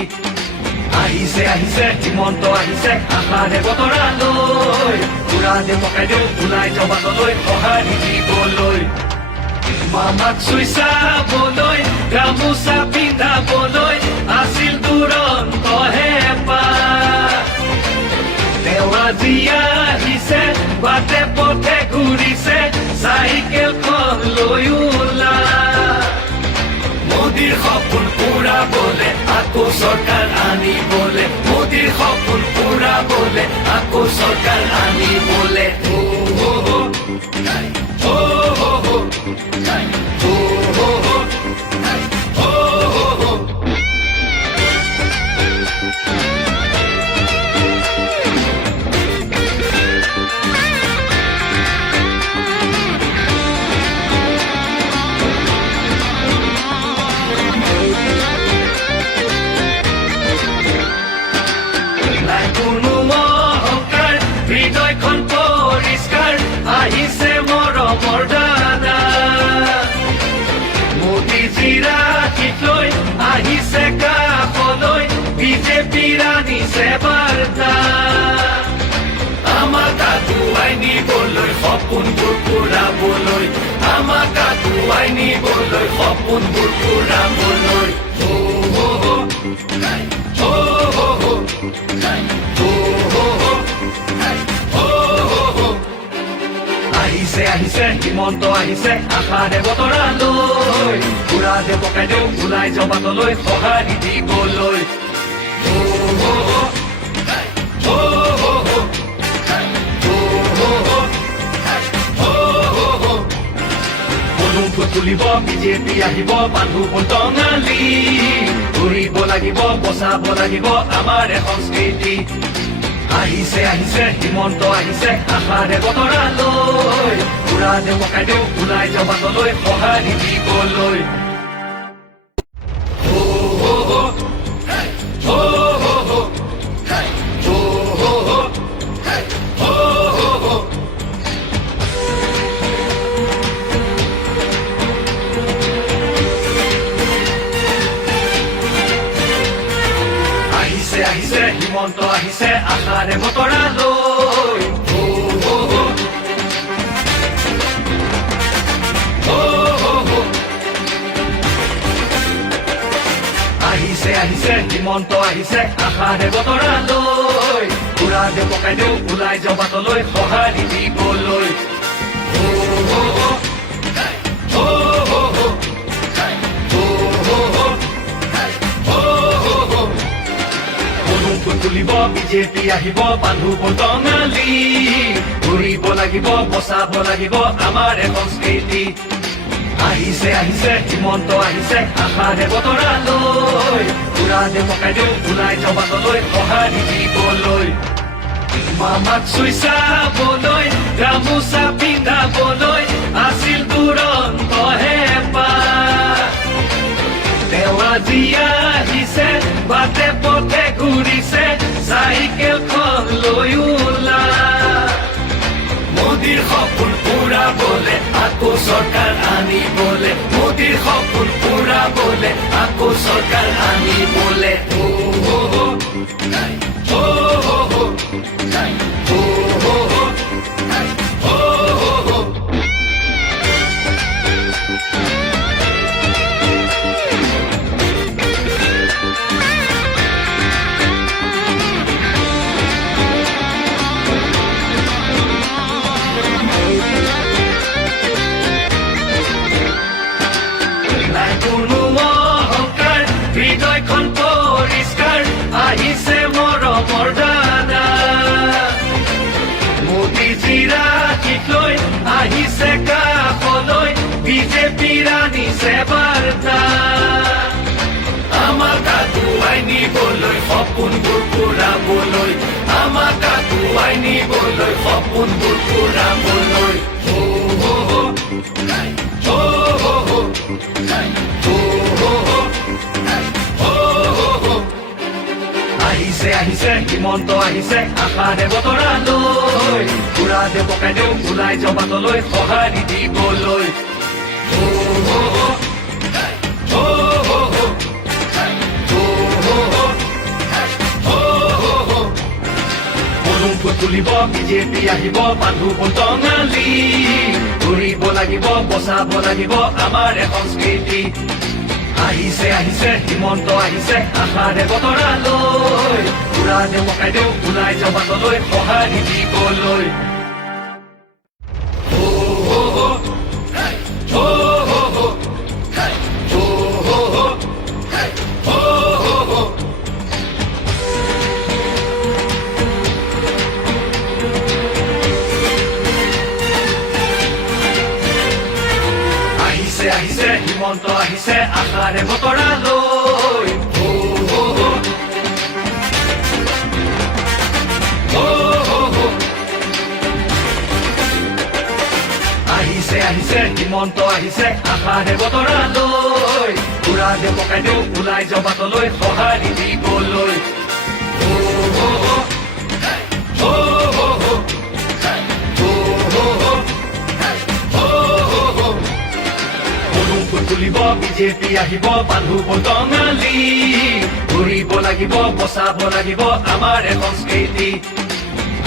আহিছে আহিছে হিমন্ত আহিছে আশাৰে বতৰা লৈ পুৰা পকাই দিওঁ ওলাই যাওঁ বাটলৈ সঁহাৰি দিবলৈ মামাক চুই চাবলৈ গামোচা পিন্ধাবলৈ আছিল দুৰন্ত হেঁপাহ তেওঁ আজি আহিছে বাটে পথে ঘূৰিছে চাইকেলখন লৈ ওলা মোদীৰ সপোন পুৰাবলে আকৌ চৰকাৰ আনিবলে মোদীৰ সপোন পুৰাবলে আকৌ চৰকাৰ আনিবলে আহিছে মৰমৰ দাদা মোদীজীৰ আশীষ লৈ আহিছে কাষলৈ বিজেপিৰ আনিছে বাৰ্তা আমাক আগুৱাই নিবলৈ সপোনবোৰ পুৰাবলৈ আমাক আগুৱাই নিবলৈ সপোনবোৰ পুৰাবলৈ আহিছে আহিছে হিমন্ত আহিছে আশাৰে বতৰা লৈ পুৰা পকাই দিওঁ ওলাই যাওঁ বাটলৈ সঁহাৰি দিবলৈ তুলিব বিজেপি আহিব বান্ধু বটঙালী ঘূৰিব লাগিব বচাব লাগিব আমাৰ সংস্কৃতি আহিছে আহিছে হিমন্ত আহিছে আশাৰে বতৰা লৈ পুৰা পকাই দিওঁ ওলাই যাওঁ বাটলৈ সঁহাৰি দিবলৈ আহিছে হিমন্ত আহিছে আশাৰে বতৰা লৈ আহিছে আহিছে হিমন্ত আহিছে আশাৰে বতৰা লৈ পুৰা পকাই দিওঁ ওলাই যাওঁ বাটলৈ সঁহাৰি দিবলৈ তুলিব বিজেপি আহিব বান্ধু বটঙালী ঘূৰিব লাগিব বচাব লাগিব আমাৰ সংস্কৃতি আহিছে আহিছে হিমন্ত আহিছে আশাৰে বতৰা লৈ পুৰা পকাই দিওঁ ওলাই যাওঁ বাটলৈ সঁহাৰি দিবলৈ মামাক চুই চাবলৈ গামোচা পিন্ধাবলৈ আছিল দুৰন্ত হেঁপাহ তেওঁ আজি আহিছে বাটে পথে ঘূৰিছে চাইকেলখন লৈ ওলা মোদীৰ সপোন পুৰাবলে আকৌ চৰকাৰ আনিবলে মোদীৰ সপোন পুৰাবলে আকৌ চৰকাৰ আনিবলে হৃদয়খন পৰিষ্কাৰ আহিছে মৰমৰ দাদা মোদীজীৰ আশীষ লৈ আহিছে কাষলৈ বিজেপিৰ আনিছে বাৰ্তা আমাক আগুৱাই নিবলৈ সপোনবোৰ পুৰাবলৈ আমাক আগুৱাই নিবলৈ সপোনবোৰ পুৰাবলৈ আহিছে আহিছে আহিছে হিমন্ত আহিছে আশাৰে বতৰা লৈ বুঢ়া দেৱ ককাইদেউ ওলাই যাওঁ বাটলৈ সঁহাৰি দিবলৈ তুলিব বিজেপি আহিব বান্ধু টঙালি ঘূৰিব লাগিব বচাব লাগিব আমাৰ সংস্কৃতি আহিছে আহিছে হিমন্ত আহিছে আশাৰে বতৰা লৈ বুঢ়া দেৱ ককাইদেউ ওলাই যাওঁ বাটলৈ সঁহাৰি দিবলৈ আহিছে হিমন্ত আহিছে আশাৰে বতৰা লৈ আহিছে আহিছে হিমন্ত আহিছে আশাৰে বতৰা লৈ বুঢ়া দেৱ ককাইদেউ ওলাই যাওঁ বাটলৈ সঁহাৰি দিবলৈ তুলিব বিজেপি আহিব বান্ধু টঙালি ঘূৰিব লাগিব বচাব লাগিব আমাৰ সংস্কৃতি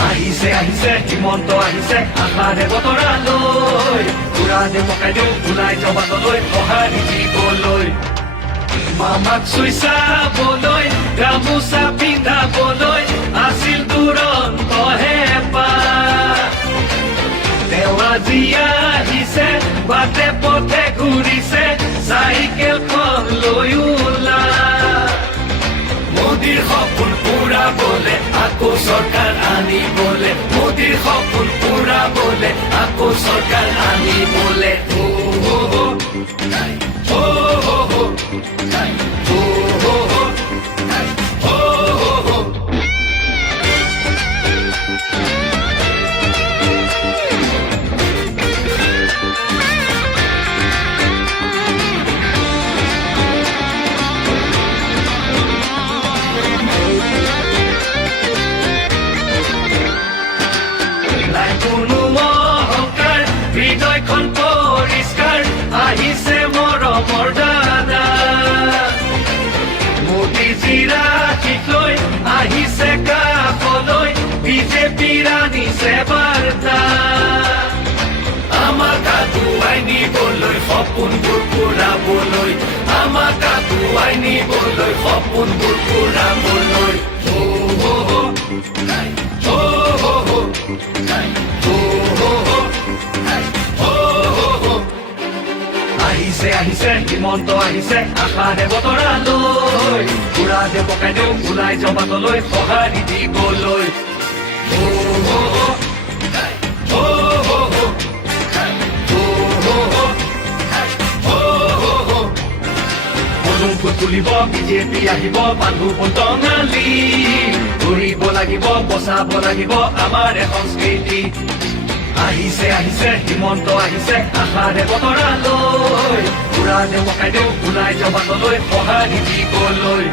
আহিছে আহিছে হিমন্ত আহিছে আশাৰে বতৰা লৈ বুঢ়া দেৱ ককাইদেউ ওলাই যাওঁ বাটলৈ সঁহাৰি দিবলৈ মামাক চুই চাবলৈ গামোচা পিন্ধাবলৈ আছিল দুৰন্ত হেঁপাহ তেওঁ আজি আহিছে বাটে পথে ঘূৰিছে চাইকেলখন লৈ ওলা মোদীৰ সপোন পুৰাবলে আকৌ চৰকাৰ আনিবলে মোদীৰ সপোন পুৰাবলে আকৌ চৰকাৰ আনিবলে হৃদয়খন পৰিষ্কাৰ আহিছে মৰমৰ দাদা মোদীজীৰ আশীষ লৈ আহিছে কাষলৈ বিজেপিৰ আনিছে বাৰ্তা আমাক আগুৱাই নিবলৈ সপোনবোৰ পুৰাবলৈ আমাক আগুৱাই নিবলৈ সপোনবোৰ পুৰাবলৈ আহিছে আহিছে হিমন্ত আহিছে আশাৰে বতৰা লৈ বুঢ়া দেৱ ককাইদেউ ওলাই যাওঁ বাটলৈ সঁহাৰি দিবলৈ তুলিব বিজেপি আহিব বান্ধু টঙালি ঘূৰিব লাগিব বচাব লাগিব আমাৰ সংস্কৃতি আহিছে আহিছে হিমন্ত আহিছে আশাৰে বতৰা লৈ বুঢ়া দেৱ ককাইদেউ ওলাই যাওঁ বাটলৈ সঁহাৰি দিবলৈ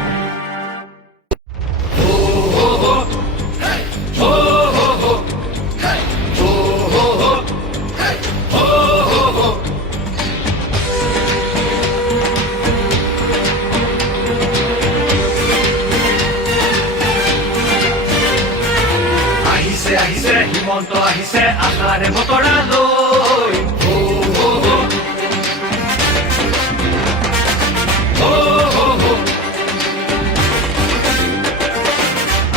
আহিছে আহিছে হিমন্ত আহিছে আশাৰে বতৰা লৈ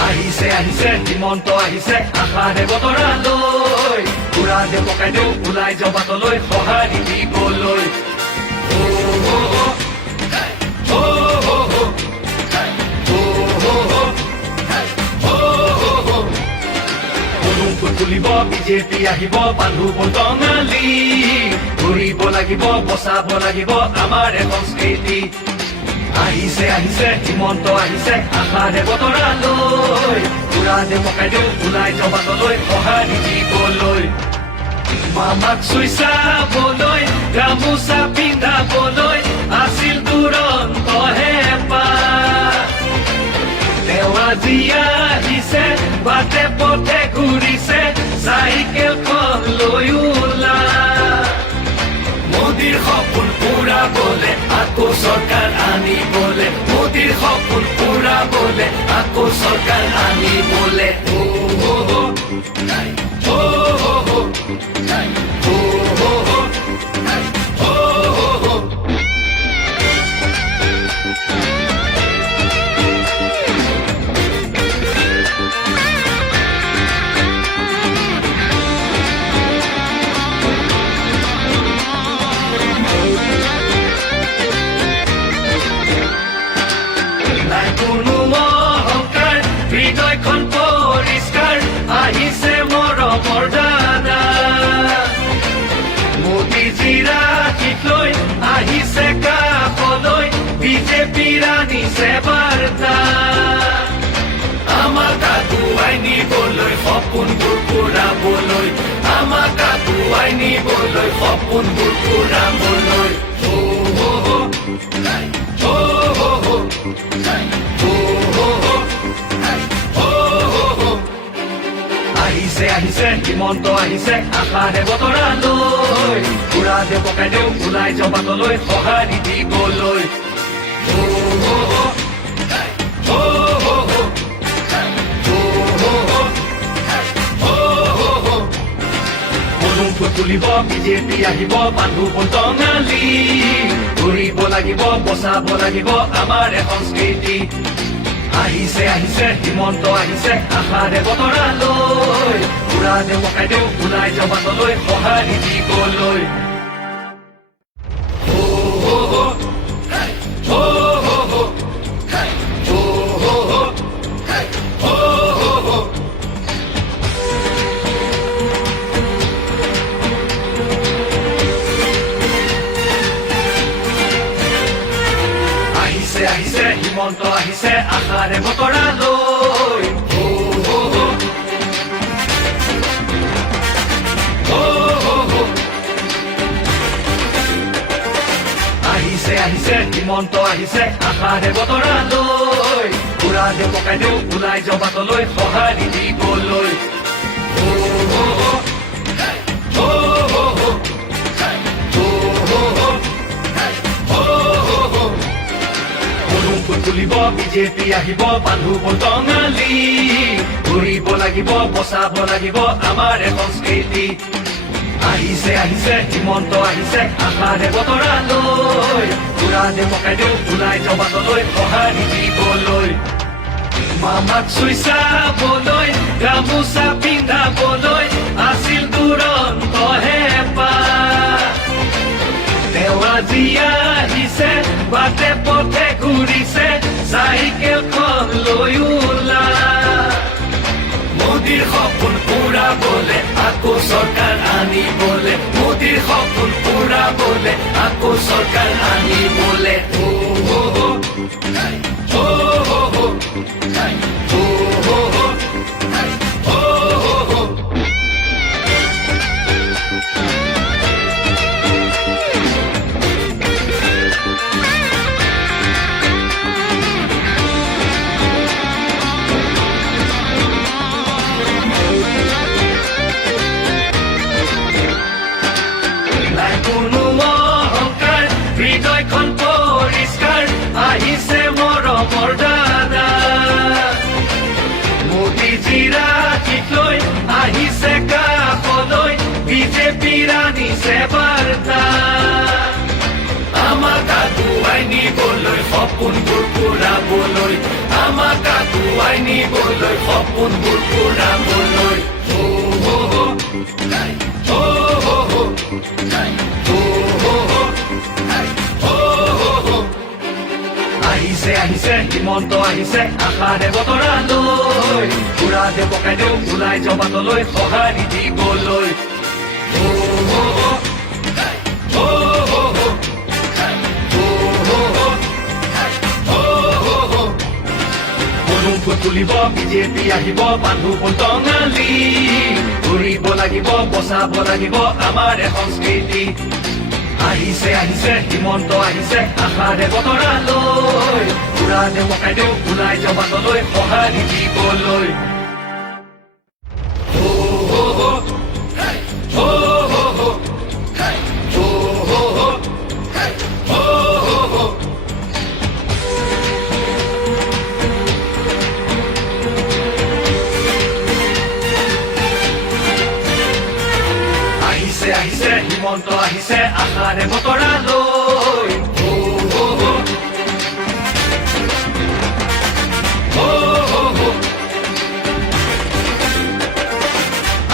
আহিছে আহিছে হিমন্ত আহিছে আশাৰে বতৰা লৈ বুঢ়া দেৱ ককাইদেউ ওলাই যাওঁ বাটলৈ সঁহাৰি দিবলৈ তুলিব বিজেপি আহিব বান্ধু টঙালি ঘূৰিব লাগিব বচাব লাগিব আমাৰ সংস্কৃতি আহিছে আহিছে হিমন্ত আহিছে আশাৰে বতৰা লৈ বুঢ়া দেৱ ককাইদেউ ওলাই যাওঁ বাটলৈ সঁহাৰি দিবলৈ মামাক চুই চাবলৈ গামোচা পিন্ধাবলৈ আছিল দুৰন্ত হেঁপাহ তেওঁ আজি আহিছে বাটে পথে ঘূৰিছে চাইকেলখন লৈ ওলা মোদীৰ সপোন পুৰাবলে আকৌ চৰকাৰ আনিবলে মোদীৰ সপোন পুৰাবলে আকৌ চৰকাৰ আনিবলে হৃদয়খন পৰিষ্কাৰ আহিছে মৰমৰ দাদা মোদীজীৰ আশীষ লৈ আহিছে কাষলৈ বিজেপিৰ আনিছে বাৰ্তা আমাক আগুৱাই নিবলৈ সপোনবোৰ পুৰাবলৈ আমাক আগুৱাই নিবলৈ সপোনবোৰ পুৰাবলৈ আহিছে আহিছে হিমন্ত আহিছে আশাৰে বতৰা লৈ পুৰা দেউ পকাই দেউ ওলাই যাওঁ বাটলৈ সঁহাৰি দিবলৈ ফুট তুলিব বিজেপি আহিব বান্ধু টঙালি ঘূৰিব লাগিব বচাব লাগিব আমাৰ সংস্কৃতি আহিছে আহিছে হিমন্ত আহিছে আশাৰে বতৰা লৈ পুৰা দেউ পকাই দেউ ওলাই যাওঁ বাটলৈ সঁহাৰি দিবলৈ আহিছে হিমন্ত আহিছে আশাৰে বতৰা লৈ আহিছে আহিছে হিমন্ত আহিছে আশাৰে বতৰা লৈ পুৰা দেউ পকাই দেউ ওলাই যাওঁ বাটলৈ সঁহাৰি দিবলৈ তুলিব বিজেপি আহিব বান্ধু টঙালি ঘূৰিব লাগিব বচাব লাগিব আমাৰ সংস্কৃতি আহিছে আহিছে হিমন্ত আহিছে আশাৰে বতৰা লৈ পুৰা দেউ পকাই দেউ ওলাই যাওঁ বাটলৈ সঁহাৰি দিবলৈ মামাক চুই চাবলৈ গামোচা পিন্ধাবলৈ আছিল দুৰন্ত হেঁপাহ তেওঁ আজি আহিছে বাটে পথে ঘূৰিছে চাইকেলখন লৈ ওলা মোদীৰ সপোন পুৰাবলে আকৌ চৰকাৰ আনিবলে মোদীৰ সপোন পুৰাবলে আকৌ চৰকাৰ আনিবলে হৃদয়খন পৰিষ্কাৰ আহিছে মৰমৰ দাদা মোদীজীৰ আশীষ লৈ আহিছে কাষলৈ বিজেপিৰ আনিছে বাৰ্তা আমাক আগুৱাই নিবলৈ সপোনবোৰ পুৰাবলৈ আমাক আগুৱাই নিবলৈ সপোনবোৰ পুৰাবলৈ আহিছে আহিছে হিমন্ত আহিছে আশাৰে বতৰা লৈ পুৰা দেউ পকাই দেউ ওলাই যাওঁ বাটলৈ সঁহাৰি দিবলৈ ফুট তুলিব বিজেপি আহিব বান্ধু টঙালি ঘূৰিব লাগিব বচাব লাগিব আমাৰ সংস্কৃতি আহিছে আহিছে হিমন্ত আহিছে আশাৰে বতৰালৈ উৰা দেউ মকাই দেউ ওলাই যাওঁ বাটলৈ সঁহাৰি দিবলৈ আহিছে আহিছে হিমন্ত আহিছে আশাৰে বতৰালৈ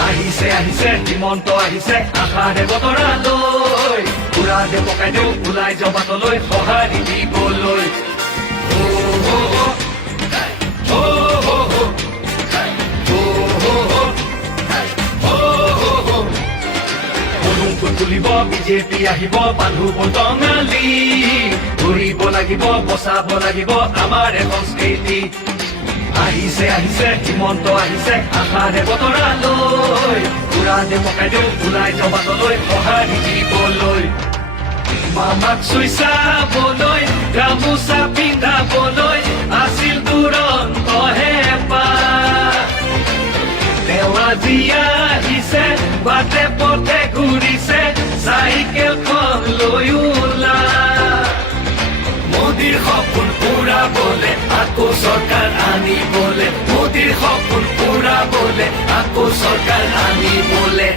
আহিছে আহিছে হিমন্ত আহিছে আশাৰে বতৰালৈ উৰা দেউ পকাই দেউ ওলাই যাওঁ বাটলৈ সঁহাৰি দিবলৈ তুলিব বিজেপি আহিব বান্ধু বটঙালী ঘূৰিব লাগিব বচাব লাগিব আমাৰ সংস্কৃতি আহিছে আহিছে হিমন্ত আহিছে আশাৰে বতৰালৈ উৰা দেউ পকাই দেউ ওলাই যাওঁ বাটলৈ সঁহাৰি দিবলৈ মামাক চুই চাবলৈ গামোচা পিন্ধাবলৈ আছিল দুৰন্ত হেঁপাহ তেওঁ আজি আহিছে বাটে পথে ঘূৰিছে চাইকেলখন লৈ ওলা মোদীৰ সপোন পুৰাবলে আকৌ চৰকাৰ আনিবলে মোদীৰ সপোন পুৰাবলে আকৌ চৰকাৰ আনিবলে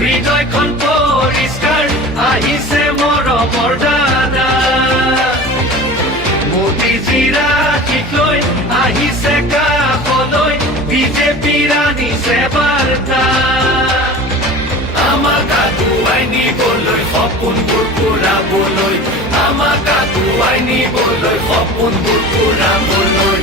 হৃদয়খন পৰিষ্কাৰ আহিছে মৰমৰ দাদা মোদীজীৰ আশীষ লৈ আহিছে কাষলৈ বিজেপিৰ আনিছে বাৰ্তা আমাক আগুৱাই নিবলৈ সপোনবোৰ পুৰাবলৈ আমাক আগুৱাই নিবলৈ সপোনবোৰ পুৰাবলৈ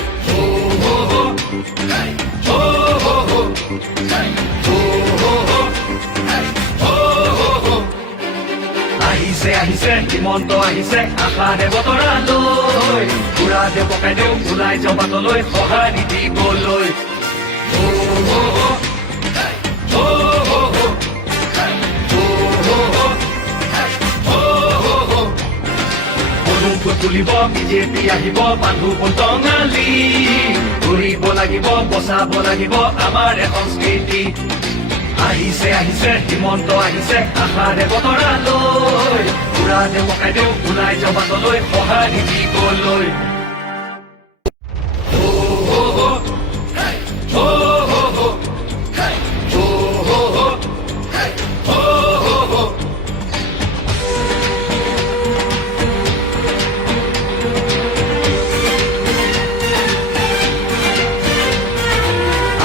আহিছে আহিছে হিমন্ত আহিছে আশাৰে বতৰালৈ উৰা দেউ পকাই দেউ ওলাই যাওঁ বাটলৈ সঁহাৰি দিবলৈ তুলিব বিজেপি আহিব বান্ধু বটঙালী ঘূৰিব লাগিব বচাব লাগিব আমাৰ সংস্কৃতি আহিছে আহিছে হিমন্ত আহিছে আশাৰে বতৰালৈ উৰা দেউ পকাই দেউ ওলাই যাওঁ বাটলৈ সঁহাৰি দিবলৈ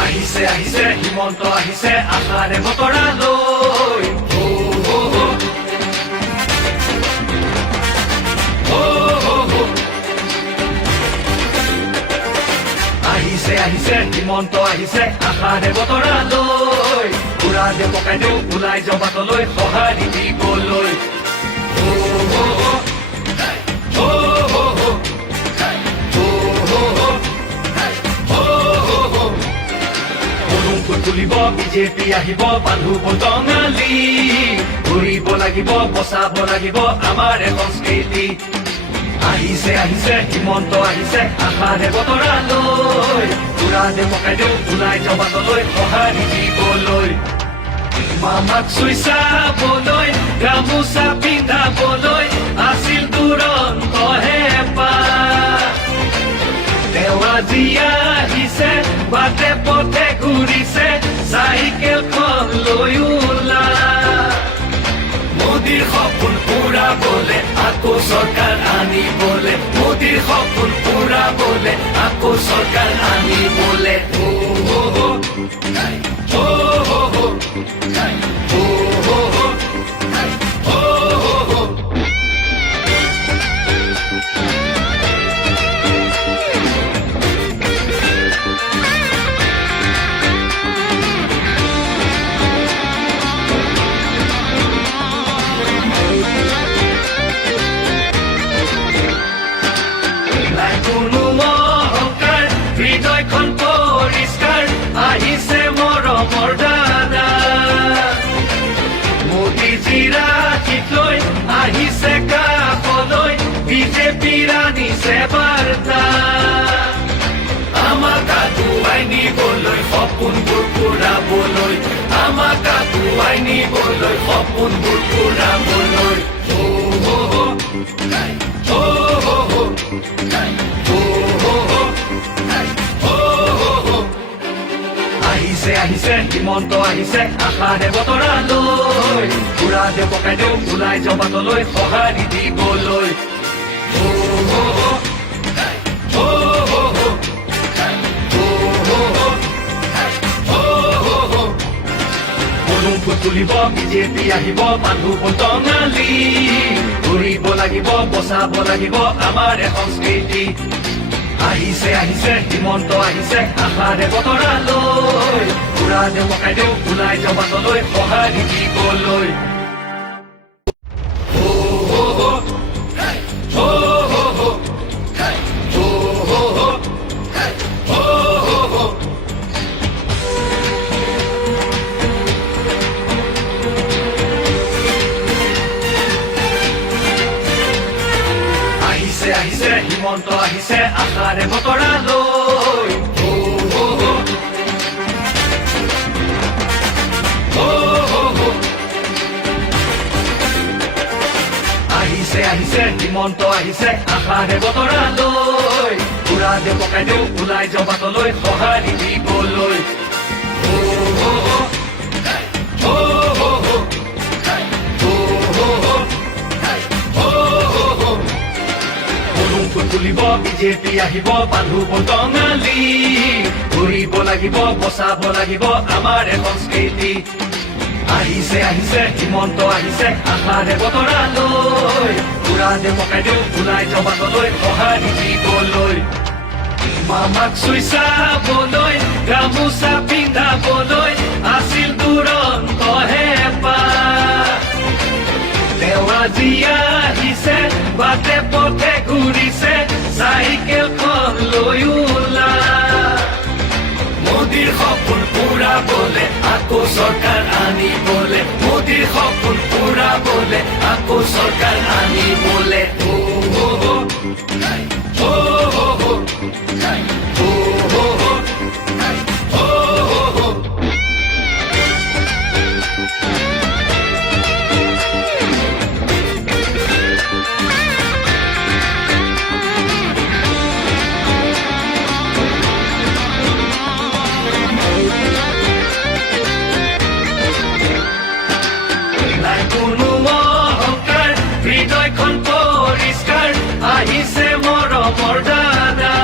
আহিছে আহিছে হিমন্ত আহিছে আশাৰে বতৰালৈ আহিছে আহিছে হিমন্ত আহিছে আশাৰে বতৰালৈ উৰা দেউ পকাই দেউ ওলাই যাওঁ বাটলৈ সঁহাৰি দিবলৈ তুলিব বিজেপি আহিব বান্ধু বটঙালী ঘূৰিব লাগিব বচাব লাগিব আমাৰ সংস্কৃতি আহিছে আহিছে হিমন্ত আহিছে আশাৰে বতৰালৈ উৰা দেউ পকাই দেউ ওলাই যাওঁ বাটলৈ সঁহাৰি দিবলৈ মামাক চুই চাবলৈ গামোচা পিন্ধাবলৈ আছিল দুৰন্ত হেঁপাহ তেওঁ আজি আহিছে বাটে পথে ঘূৰিছে চাইকেলখন লৈ ওলা মোদীৰ সপোন পুৰাবলে আকৌ চৰকাৰ আনিবলে মোদীৰ সপোন পুৰাবলে আকৌ চৰকাৰ আনিবলে কাকুৱাই নিবলৈ সপোনবোৰ পুৰাবলৈ আহিছে আহিছে হিমন্ত আহিছে আশাৰে বতৰালৈ বুঢ়া দেউ ককাইদেউ ওলাই যাওঁ বাটলৈ সঁহাৰি দিবলৈ ফুট তুলিব বিজেপি আহিব মানুহ টঙালি ঘূৰিব লাগিব বচাব লাগিব আমাৰ সংস্কৃতি আহিছে আহিছে হিমন্ত আহিছে আশাৰে বতৰালৈ বুঢ়া দেউ ককাইদেউ ওলাই যাওঁ বাটলৈ সঁহাৰি দিবলৈ আহিছে হিমন্ত আহিছে আশাৰে বতৰালৈ আহিছে আহিছে হিমন্ত আহিছে আশাৰে বতৰালৈ বুঢ়া দেউ ককাইদেউ ওলাই যাওঁ বাটলৈ সঁহাৰি দিবলৈ তুলিব বিজেপি আহিব মানুহ টঙালি ঘূৰিব লাগিব বচাব লাগিব আমাৰ সংস্কৃতি আহিছে আহিছে হিমন্ত আহিছে আশাৰে বতৰালৈ বুঢ়া দেউ ককাইদেউ ওলাই যাওঁ বাটলৈ সঁহাৰি দিবলৈ মামাক চুই চাবলৈ গামোচা পিন্ধাবলৈ আছিল দুৰন্ত হেঁপাহ তেওঁ আজি আহিছে বাটে পথে ঘূৰিছে চাইকেলখন লৈ ওলা মোদীৰ সপোন পুৰাবলে আকৌ চৰকাৰ আনিবলে মোদীৰ সপোন পুৰাবলে আকৌ চৰকাৰ আনিবলে আহিছে মৰমৰ দাদা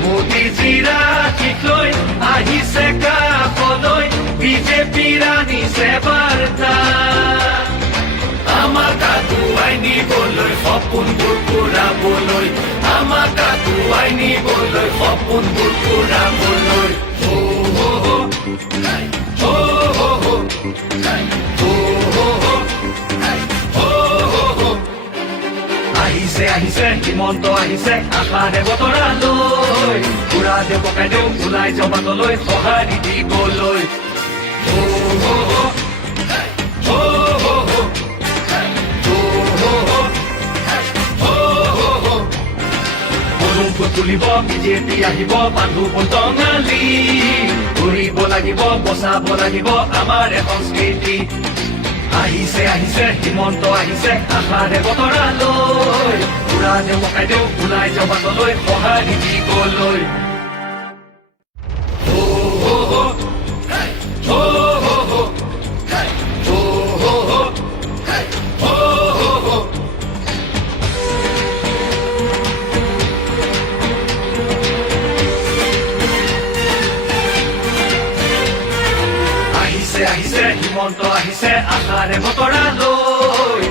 মোদীজীৰ আশীষ লৈ আহিছে কাষলৈ বিজেপিৰ আনিছে বাৰ্তা আমাক আগুৱাই নিবলৈ সপোনবোৰ পুৰাবলৈ আমাক আগুৱাই নিবলৈ সপোনবোৰ পুৰাবলৈ আহিছে আহিছে হিমন্ত আহিছে আশাৰে বতৰালৈ বুঢ়া দেউ ককাইদেউ ওলাই যাওঁ বাটলৈ সঁহাৰি দিবলৈ ফুট তুলিব বিজেপি আহিব মানুহ টঙালি ঘূৰিব লাগিব বচাব লাগিব আমাৰ সংস্কৃতি আহিছে আহিছে হিমন্ত আহিছে আশাৰে বতৰালৈ বুঢ়া দেউ ককাইদেউ ওলাই যাওঁ বাটলৈ সঁহাৰি দিবলৈ আহিছে আহিছে হিমন্ত আহিছে আশাৰে বতৰালৈ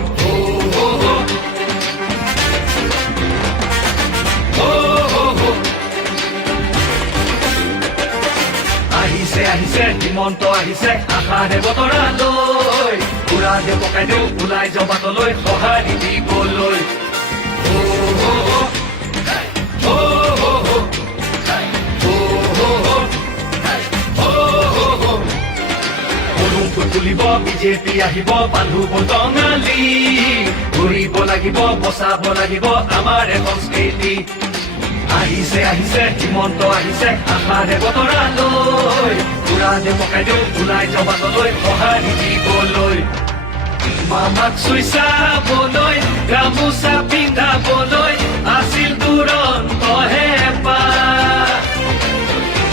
আহিছে আহিছে হিমন্ত আহিছে আশাৰে বতৰালৈ বুঢ়া দেউ ককাইদেউ ওলাই যাওঁ বাটলৈ সঁহাৰি দিবলৈ তুলিব বিজেপি আহিব মানুহ টঙালি ঘূৰিব লাগিব বচাব লাগিব আমাৰ সংস্কৃতি আহিছে আহিছে হিমন্ত আহিছে আশাৰে বতৰা লৈ পুৰা দেমকাই দিওঁ ওলাই যাওঁ বাটলৈ সঁহাৰি দিবলৈ মামাক চুই চাবলৈ গামোচা পিন্ধাবলৈ আছিল দুৰন্ত হেঁপাহ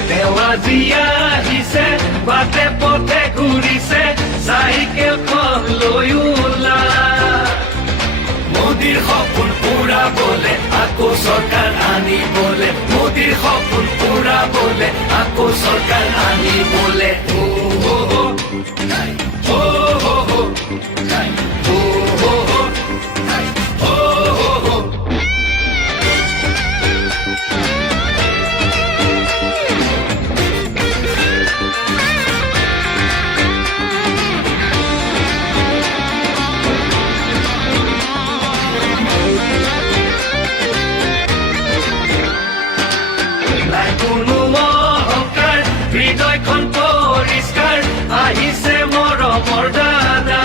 তেওঁ আজি আহিছে বাটে পথে ঘূৰিছে চাইকেলখন লৈ ওলা মোদীৰ সপোন পুৰাবলে আকৌ চৰকাৰ আনিবলে মোদীৰ সপোন পুৰাবলে আকৌ চৰকাৰ আনিবলে হৃদয়খন পৰিষ্কাৰ আহিছে মৰমৰ দাদা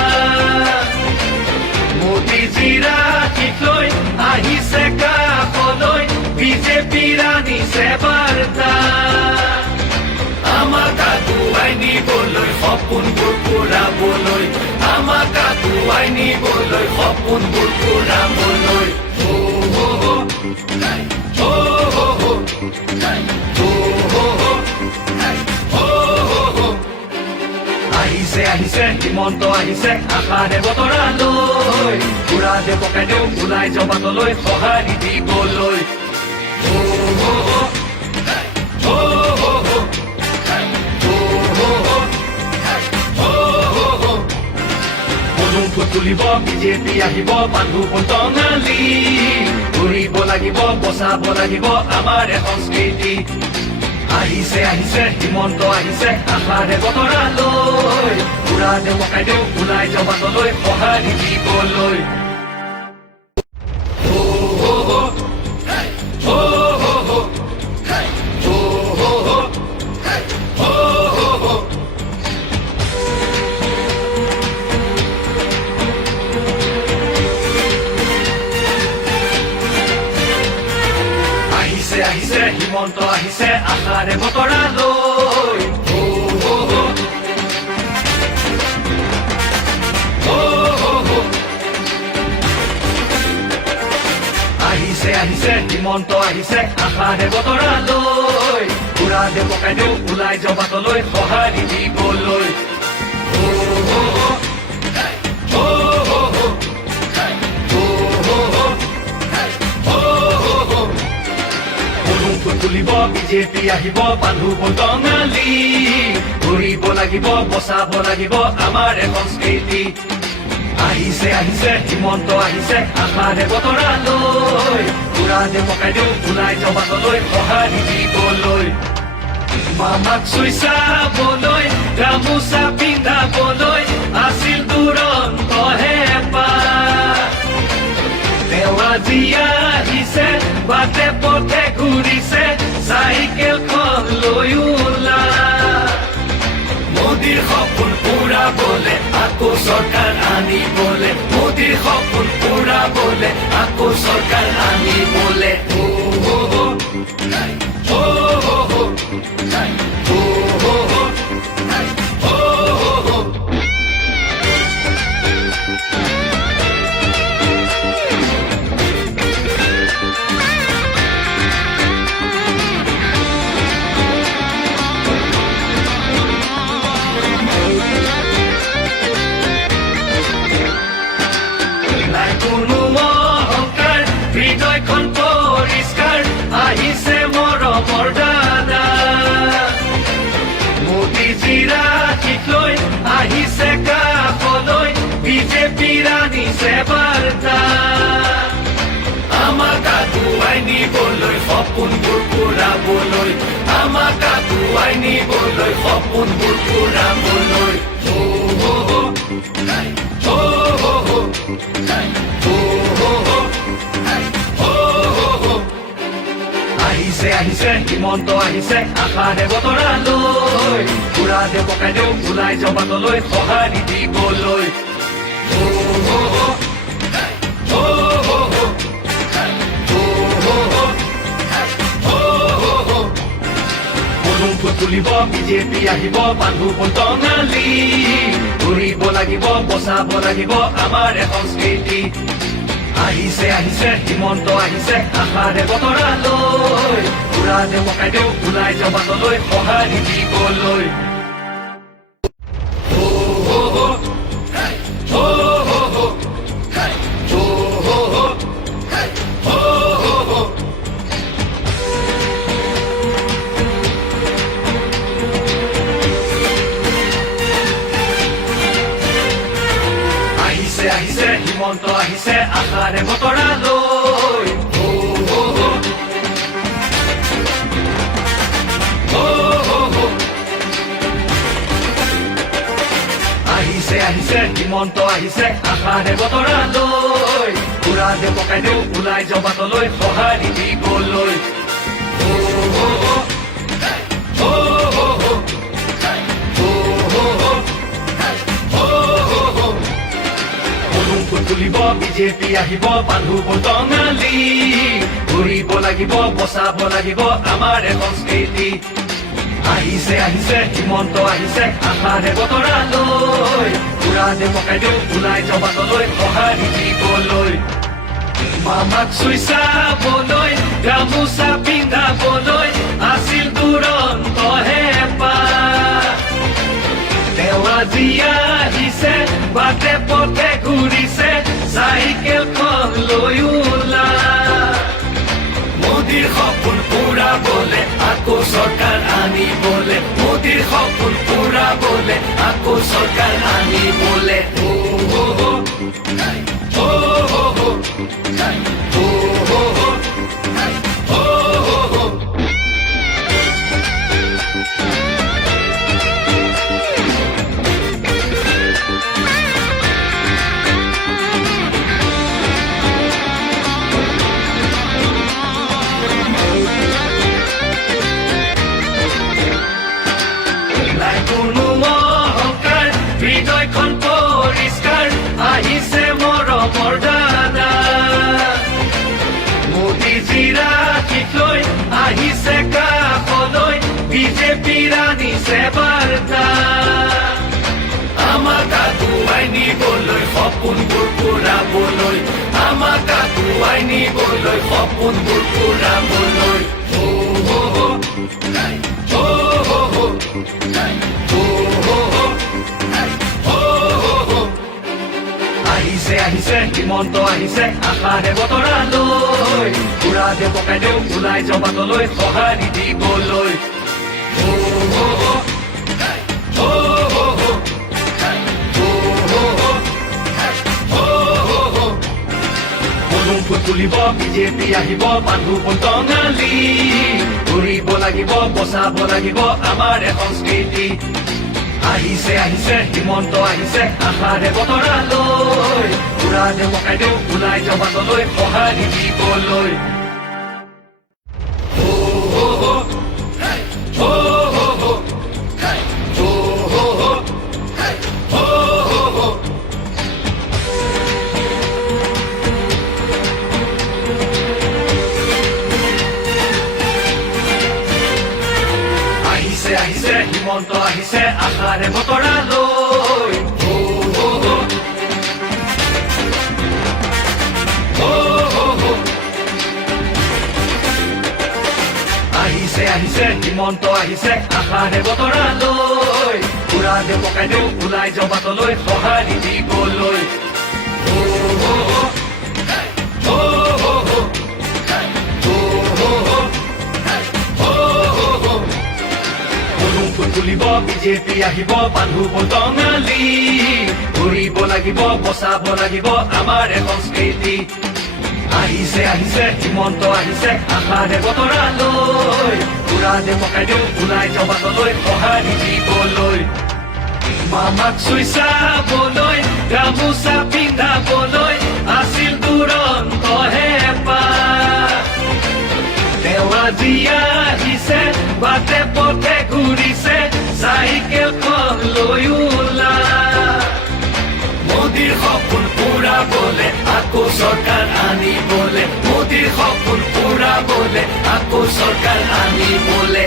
মোদীজীৰ আশীষ লৈ আহিছে কাষলৈ বিজেপিৰ আনিছে বাৰ্তা আমাক আগুৱাই নিবলৈ সপোনবোৰ পুৰাবলৈ আমাক আগুৱাই নিবলৈ সপোনবোৰ পুৰাবলৈ আহিছে আহিছে হিমন্ত আহিছে আশাৰে বতৰা লৈ পুৰা দেমকাই দিওঁ ওলাই যাওঁ বাটলৈ সঁহাৰি দিবলৈ ফুট তুলিব বিজেপি আহিব বান্ধু টঙালি ঘূৰিব লাগিব বচাব লাগিব আমাৰ সংস্কৃতি আহিছে আহিছে হিমন্ত আহিছে আশাৰে বতৰা লৈ পুৰা দেমকাই দিওঁ ওলাই যাওঁ বাটলৈ সঁহাৰি দিবলৈ আহিছে হিমন্ত আহিছে আশাৰে বতৰা লৈ আহিছে আহিছে হিমন্ত আহিছে আশাৰে বতৰা লৈ পুৰা দেমকাই দিওঁ ওলাই যাওঁ বাটলৈ সঁহাৰি দিবলৈ তুলিব বিজেপি আহিব বান্ধু টঙালি ঘূৰিব লাগিব বচাব লাগিব আমাৰ সংস্কৃতি আহিছে আহিছে হিমন্ত আহিছে আশাৰে বতৰা লৈ পুৰা দেমকাই দিওঁ ওলাই যাওঁ বাটলৈ সঁহাৰি দিবলৈ মামাক চুই চাবলৈ গামোচা পিন্ধাবলৈ আছিল দুৰন্ত হেঁপাহ তেওঁ আজি আহিছে বাটে পথে ঘূৰিছে চাইকেলখন লৈ ওলা মোদীৰ সপোন পুৰাবলে আকৌ চৰকাৰ আনিবলে মোদীৰ সপোন পুৰাবলে আকৌ চৰকাৰ আনিবলে হৃদয়খন পৰিষ্কাৰ আহিছে মৰমৰ দাদা মোদীজীৰ আশীষ লৈ আহিছে কাষলৈ বিজেপিৰ আনিছে বাৰ্তা আমাক আগুৱাই নিবলৈ সপোনবোৰ পুৰাবলৈ আমাক আগুৱাই নিবলৈ সপোনবোৰ পুৰাবলৈ আহিছে আহিছে হিমন্ত আহিছে আশাৰে বতৰা লৈ পুৰা দেমকাই দিওঁ ওলাই যাওঁ বাটলৈ সঁহাৰি দিবলৈ তুলিব বিজেপি আহিব বান্ধু টঙালি ঘূৰিব লাগিব বচাব লাগিব আমাৰ সংস্কৃতি আহিছে আহিছে হিমন্ত আহিছে আশাৰে বতৰালৈ উৰা দেউ মকাই দেউ ওলাই যাওঁ বাটলৈ সঁহাৰি দিবলৈ আহিছে হিমন্ত আহিছে আশাৰে বতৰালৈ আহিছে আহিছে হিমন্ত আহিছে আশাৰে বতৰালৈ উৰা দেউ পকাই দেউ ওলাই যাওঁ বাটলৈ সঁহাৰি দিবলৈ তুলিব বিজেপি আহিব বান্ধু টঙালি ঘূৰিব লাগিব বচাব লাগিব আমাৰ সংস্কৃতি আহিছে আহিছে হিমন্ত আহিছে আশাৰে বতৰালৈ উৰা দেউ পকাই দেউ ওলাই যাওঁ বাটলৈ সঁহাৰি দিবলৈ মামাক চুই চাবলৈ গামোচা পিন্ধাবলৈ আছিল দুৰন্ত হেঁপাহ তেওঁ আজি আহিছে বাটে পথে ঘূৰিছে চাইকেলখন লৈ ওলা মোদীৰ সপোন পুৰাবলে আকৌ চৰকাৰ আনিবলে মোদীৰ সপোন পুৰাবলে আকৌ চৰকাৰ আনিবলে হৃদয়খন পৰিষ্কাৰ আহিছে মৰমৰ দাদা মোদীজীৰ আশীষ লৈ আহিছে কাষলৈ বিজেপিৰ আনিছে বাৰ্তা আমাক আগুৱাই নিবলৈ সপোনবোৰ পুৰাবলৈ আমাক আগুৱাই নিবলৈ সপোনবোৰ পুৰাবলৈ আহিছে আহিছে হিমন্ত আহিছে আশাৰে বতৰালৈ উৰা দেউ পকাই দেউ ওলাই যাওঁ বাটলৈ সঁহাৰি দিবলৈ তুলিব বিজেপি আহিব বান্ধু টঙালি ঘূৰিব লাগিব বচাব লাগিব আমাৰ সংস্কৃতি আহিছে আহিছে হিমন্ত আহিছে আশাৰে বতৰালৈ উৰা দেউ পকাই দেউ ওলাই যাওঁ বাটলৈ সঁহাৰি দিবলৈ আহিছে আহিছে হিমন্ত আহিছে আশাৰে বতৰালৈ আহিছে আহিছে হিমন্ত আহিছে আশাৰে বতৰালৈ উৰা দেউ পকাই দেউ ওলাই যাওঁ বাটলৈ সঁহাৰি দিবলৈ তুলিব বিজেপি আহিব বান্ধু টঙালি ঘূৰিব লাগিব বচাব লাগিব আমাৰ সংস্কৃতি আহিছে আহিছে হিমন্ত আহিছে আশাৰে বতৰালৈ উৰা দেউ পকাই দেউ ওলাই যাওঁ বাটলৈ সঁহাৰি দিবলৈ মামাক চুই চাবলৈ গামোচা পিন্ধাবলৈ আছিল দুৰন্ত হেঁপাহ তেওঁ আজি আহিছে বাটে পথে ঘূৰিছে চাইকেলখন লৈ ওলা মোদীৰ সপোন পুৰাবলে আকৌ চৰকাৰ আনিবলে মোদীৰ সপোন পুৰাবলে আকৌ চৰকাৰ আনিবলে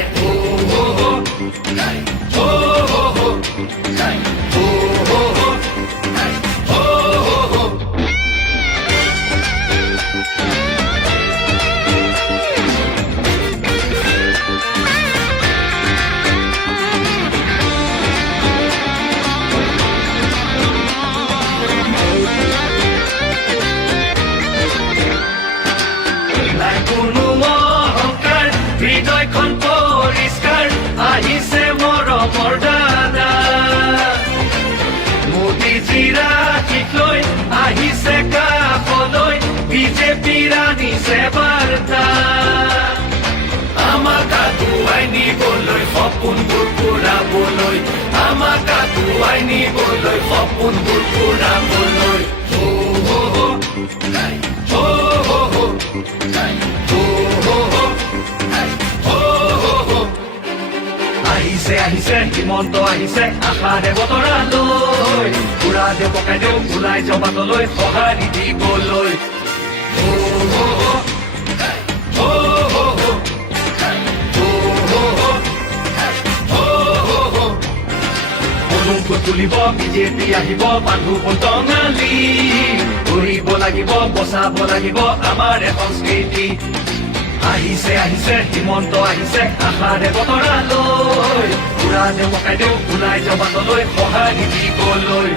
বিজেপিৰ আনিছে বাৰ্তা আমাক আগুৱাই নিবলৈ সপোনবোৰ পূৰাবলৈ আমাক আগুৱাই নিবলৈ সপোনবোৰ পূৰাবলৈ আহিছে আহিছে হিমন্ত আহিছে আশাৰে বতৰালৈ পুৰা দেউ পকাই দেউ ওলাই যাওঁ বাটলৈ সঁহাৰি দিবলৈ তুলিব বিজেপি আহিব বান্ধু টঙালি কৰিব লাগিব বচাব লাগিব আমাৰ সংস্কৃতি আহিছে আহিছে হিমন্ত আহিছে আশাৰে বতৰালৈ পুৰা দেউ পকাই দেউ ওলাই যাওঁ বাটলৈ সঁহাৰি দিবলৈ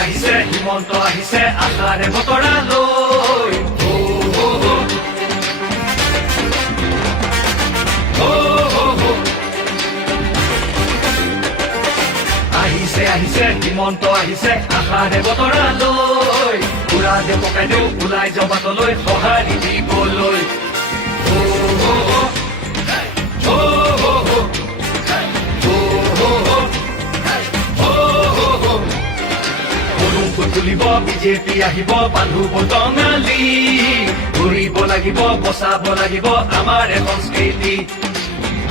আহিছে হিমন্ত আহিছে আশাৰে বতৰালৈ আহিছে আহিছে হিমন্ত আহিছে আশাৰে বতৰালৈ পুৰা দেউ পকাই দেউ ওলাই যাওঁ বাটলৈ সঁহাৰি দিবলৈ তুলিব বিজেপি আহিব বান্ধু টঙালি ঘূৰিব লাগিব বচাব লাগিব আমাৰ সংস্কৃতি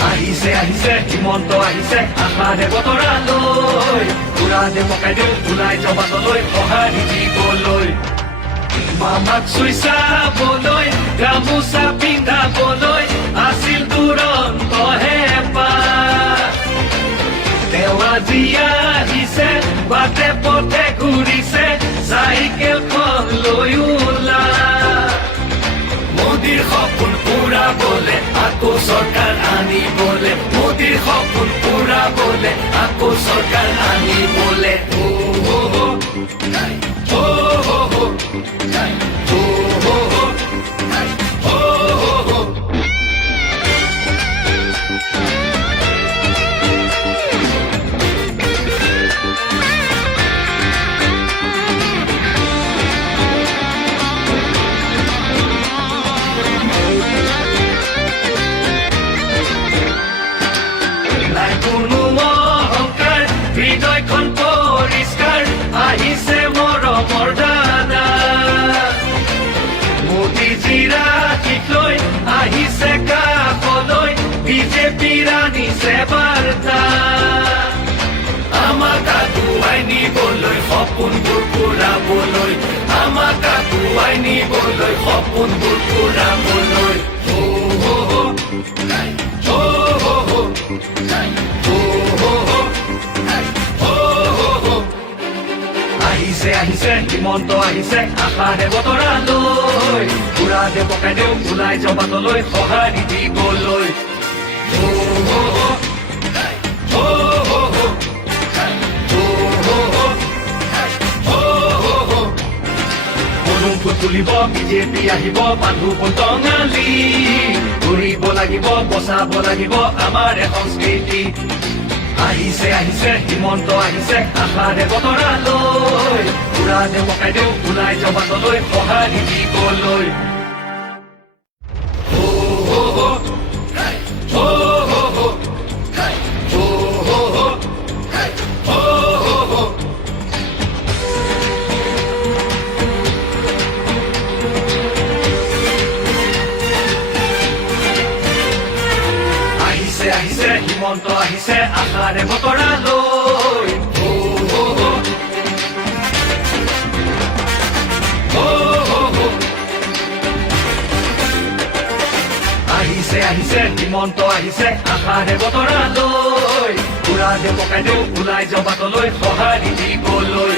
আহিছে আহিছে হিমন্ত আহিছে আশাৰে বতৰালৈ পুৰা দেউ পকাই দেউ ওলাই যাওঁ বাটলৈ সঁহাৰি দিবলৈ মামাক চুই চাবলৈ গামোচা পিন্ধাবলৈ আছিল দুৰন্ত হেঁপাহ তেওঁ আজি আহিছে বাটে পথে ঘূৰিছে চাইকেলখন লৈ ওলা মোদীৰ সপোন পূৰাবলে আকৌ চৰকাৰ আনিবলে মোদীৰ সপোন পূৰাবলে আকৌ চৰকাৰ আনিবলে হৃদয়খন পৰিষ্কাৰ আহিছে মৰমৰ দাদা মোদীজীৰ আশীষ লৈ আহিছে কাষলৈ বিজেপিৰ আনিছে বাৰ্তা আমাক আগুৱাই নিবলৈ সপোনবোৰ পূৰাবলৈ আমাক আগুৱাই নিবলৈ সপোনবোৰ পূৰাবলৈ আহিছে আহিছে হিমন্ত আহিছে আশাৰে বতৰালৈ পুৰা দেউ পকাই দেউ ওলাই যাওঁ বাটলৈ সঁহাৰি দিবলৈ তুলিব বিজেপি আহিব বান্ধু টঙালি ঘূৰিব লাগিব বচাব লাগিব আমাৰ সংস্কৃতি আহিছে আহিছে হিমন্ত আহিছে আশাৰে বতৰালৈ পুৰা দেউ পকাই দেউ ওলাই যাওঁ বাটলৈ সঁহাৰি দিবলৈ আহিছে হিমন্ত আহিছে আশাৰে বতৰালৈ আহিছে আহিছে হিমন্ত আহিছে আশাৰে বতৰালৈ পুৰা দেউ পকাই দেউ ওলাই যাওঁ বাটলৈ সঁহাৰি দিবলৈ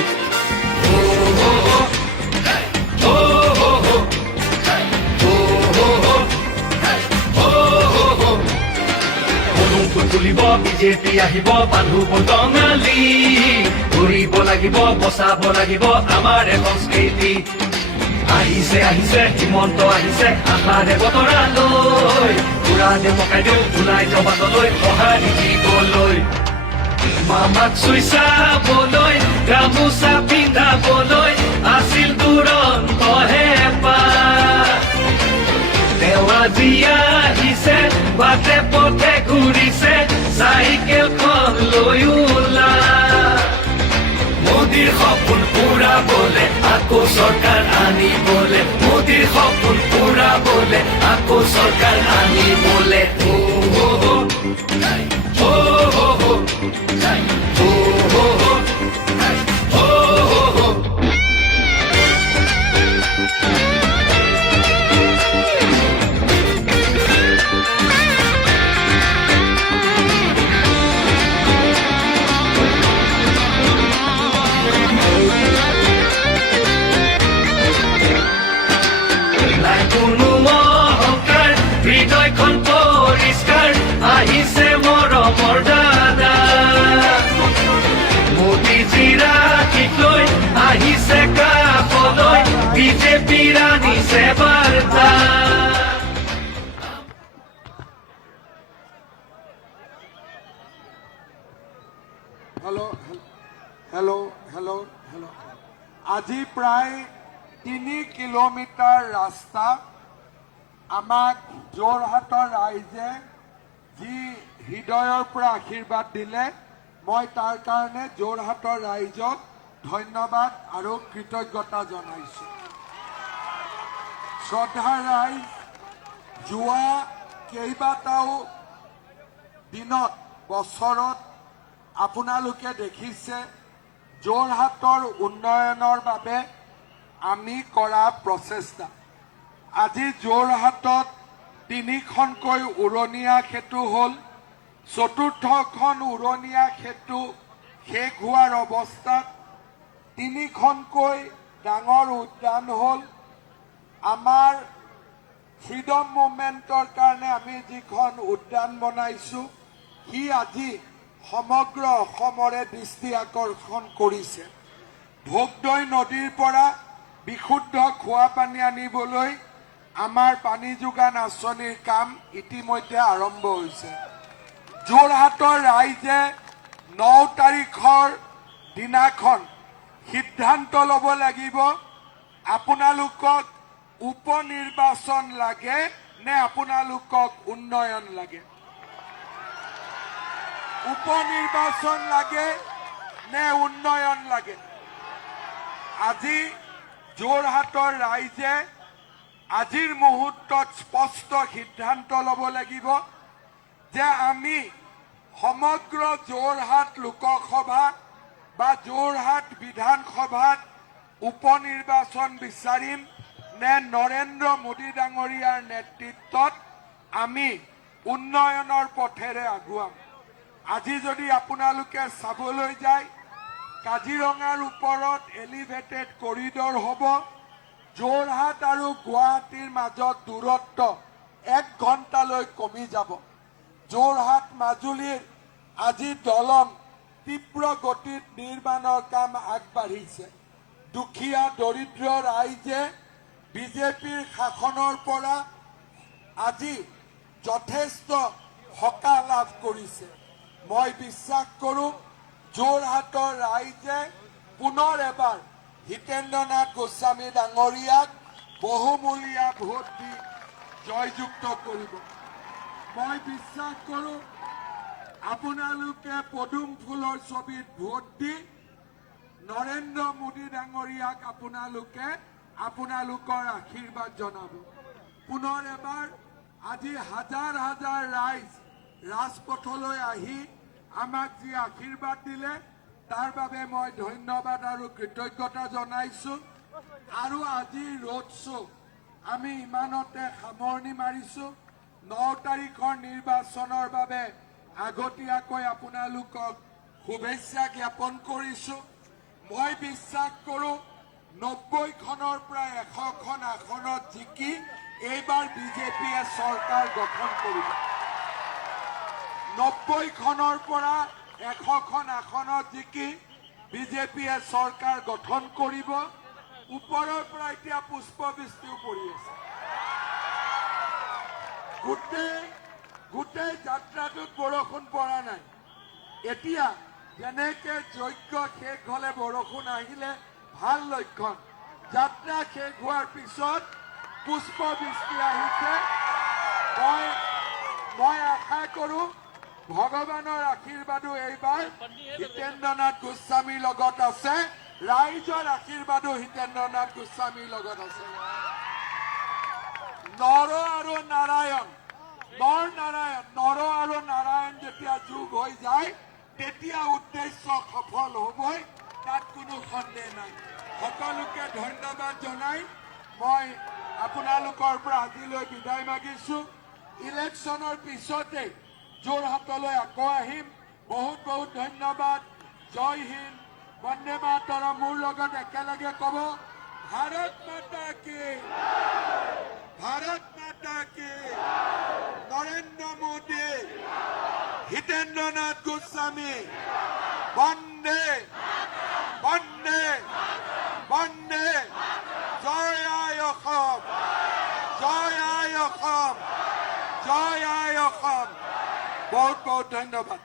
তুলিব বিজেপি আহিব বান্ধু টঙালি ঘূৰিব লাগিব লাগিব বচাব লাগিব আমাৰ সংস্কৃতি আহিছে আহিছে হিমন্ত আহিছে আশাৰে বতৰা লৈ পুৰা দে পকাই দিওঁ ওলাই যাওঁ বাটলৈ সঁহাৰি দিবলৈ মামাক চুই চাবলৈ গামোচা পিন্ধাবলৈ আছিল দুৰন্ত হেঁপাহ তেওঁ আজি আহিছে বাটে পথে ঘূৰিছে চাইকেলখন লৈ ওলা মোদীৰ সপোন পুৰাবলে আকৌ চৰকাৰ আনিবলে মোদীৰ সপোন পুৰাবলে আকৌ চৰকাৰ আনিবলে ও হো হো ও হো হো ও হো হো ও হো হো হৃদয়খন পৰিষ্কাৰ আহিছে মৰমৰ দাদা মোদীজীৰ আশীষ লৈ আহিছে কাষলৈ বিজেপিৰ আনিছে বাৰ্তা হেল্ল' আজি প্ৰায় 3 কিলোমিটাৰ ৰাস্তা আমাক যোৰহাটৰ ৰাইজে যি হৃদয়ৰ পৰা আশীৰ্বাদ দিলে মই তাৰ কাৰণে যোৰহাটৰ ৰাইজক ধন্যবাদ আৰু কৃতজ্ঞতা জনাইছো শ্ৰদ্ধাৰ ৰাইজ যোৱা কেইবাটাও দিনত বছৰত আপোনালোকে দেখিছে যোৰহাটৰ উন্নয়নৰ বাবে আমি কৰা প্ৰচেষ্টা আজি যোৰহাটত 3খনকৈ উৰণীয়া সেতু হ'ল 4ৰ্থখন উৰণীয়া সেতু শেষ হোৱাৰ অৱস্থাত 3খনকৈ ডাঙৰ উদ্যান হ'ল আমাৰ ফ্ৰীডম মুভমেণ্টৰ কাৰণে আমি যিখন উদ্যান বনাইছো সি আজি সমগ্ৰ অসমৰে দৃষ্টি আকৰ্ষণ কৰিছে ভোগদৈ নদীৰ পৰা বিশুদ্ধ খোৱা পানী আনিবলৈ আমাৰ পানী যোগান আঁচনিৰ কাম ইতিমধ্যে আৰম্ভ হৈছে যোৰহাটৰ ৰাইজে 9 তাৰিখৰ দিনাখন সিদ্ধান্ত ল'ব লাগিব আপোনালোকক উপনিৰ্বাচন লাগে নে আপোনালোকক উন্নয়ন লাগে উপনিৰ্বাচন লাগে নে উন্নয়ন লাগে আজি যোৰহাটৰ ৰাইজে আজিৰ মুহূৰ্তত স্পষ্ট সিদ্ধান্ত ল'ব লাগিব যে আমি সমগ্ৰ যোৰহাট লোকসভা বা যোৰহাট বিধানসভাত উপনিৰ্বাচন বিচাৰিম নে নৰেন্দ্ৰ মোদী ডাঙৰীয়াৰ নেতৃত্বত আমি উন্নয়নৰ পথেৰে আগুৱাম আজি যদি আপোনালোকে চাবলৈ যায় কাজিৰঙাৰ ওপৰত এলিভেটেড কৰিডৰ হ'ব যোৰহাট আৰু গুৱাহাটীৰ মাজত দূৰত্ব 1 ঘণ্টালৈ কমি যাব যোৰহাট মাজুলীৰ আজি দলং তীব্ৰ গতিত নিৰ্মাণৰ কাম আগবাঢ়িছে দুখীয়া দৰিদ্ৰ ৰাইজে বিজেপিৰ শাসনৰ পৰা আজি যথেষ্ট সকাহ লাভ কৰিছে মই বিশ্বাস কৰোঁ যোৰহাটৰ ৰাইজে পুনৰ এবাৰ হিতেন্দ্ৰনাথ গোস্বামী ডাঙৰীয়াক বহুমূলীয়া ভোট দি জয়যুক্ত কৰিব মই বিশ্বাস কৰোঁ আপোনালোকে পদুম ফুলৰ ছবিত ভোট দি নৰেন্দ্ৰ মোদী ডাঙৰীয়াক আপোনালোকে আপোনালোকৰ আশীৰ্বাদ জনাব পুনৰ এবাৰ আজি হাজাৰ হাজাৰ ৰাইজ ৰাজপথলৈ আহি আমাক যি আশীৰ্বাদ দিলে তাৰ বাবে মই ধন্যবাদ আৰু কৃতজ্ঞতা জনাইছো আৰু আজি ৰোড শ্ব' আমি ইমানতে সামৰণি মাৰিছো 9 তাৰিখৰ নিৰ্বাচনৰ বাবে আগতীয়াকৈ আপোনালোকক শুভেচ্ছা জ্ঞাপন কৰিছো মই বিশ্বাস কৰোঁ 90খনৰ পৰা 100খন আসনত জিকি এইবাৰ বিজেপিয়ে চৰকাৰ গঠন কৰিব 90খনৰ পৰা 100খন আসনত জিকি বিজেপিয়ে চৰকাৰ গঠন কৰিব। ওপৰৰ পৰা এতিয়া পুষ্পবৃষ্টিও পৰি আছে। গোটেই যাত্ৰাটোত বৰষুণ পৰা নাই। এতিয়া যেনেকে যজ্ঞ শেষ হলে বৰষুণ আহিলে ভাল লক্ষণ। যাত্ৰা শেষ হোৱাৰ পিছত পুষ্পবৃষ্টি আহিছে। মই আশা কৰো ভগৱানৰ আশীৰ্বাদো এইবাৰ হিতেন্দ্ৰনাথ গোস্বামীৰ লগত আছে। ৰাইজৰ আশীৰ্বাদো হিতেন্দ্ৰনাথ গোস্বামীৰ লগত আছে। নৰ আৰু নাৰায়ণ যেতিয়া যোগ হৈ যায় তেতিয়া উদ্দেশ্য সফল হ'বই, তাত কোনো সন্দেহ নাই। সকলোকে ধন্যবাদ জনাই মই আপোনালোকৰ পৰা আজিলৈ বিদায় মাগিছো। ইলেকশ্যনৰ পিছতে যোৰহাটলৈ আকৌ আহিম। বহুত ধন্যবাদ। জয় হিন্দ, বন্দে মাতৰম। মোৰ লগত একেলগে ক'ব, ভাৰত মাতা কি, ভাৰত মাতা কি, নৰেন্দ্ৰ মোদী, হিতেন্দ্ৰনাথ গোস্বামী, বন্দে বন্দে বন্দে। জয় আই অসম, জয় আই অসম, জয় আই অসম। বহুত ধন্যবাদ।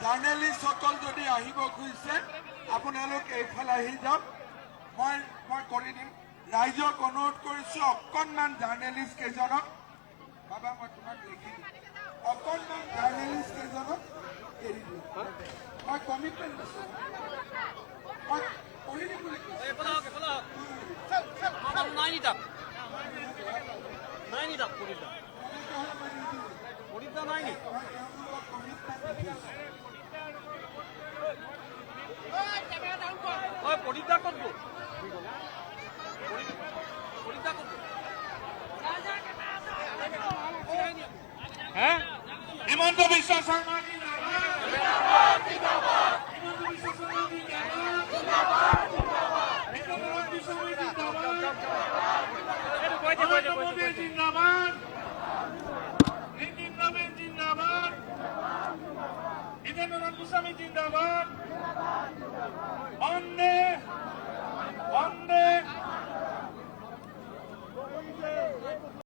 জাৰ্নেলিষ্টসকল যদি আহিব খুজিছে আপোনালোক এইফালে আহি যাওক। মই কৰি দিম। ৰাইজক অনুৰোধ কৰিছো অকণমান জাৰ্নেলিষ্ট কেইজনক, বাবা মই তোমাক লিখি দিম, অকণমান জাৰ্নেলিষ্ট কেইজনক এৰি দিওঁ। মই কমিটমেণ্ট দিছো, মই কৰি দিম বুলি কৈছো। হিমন্ত বিশ্ব শৰ্মা জিন্দাবাদ।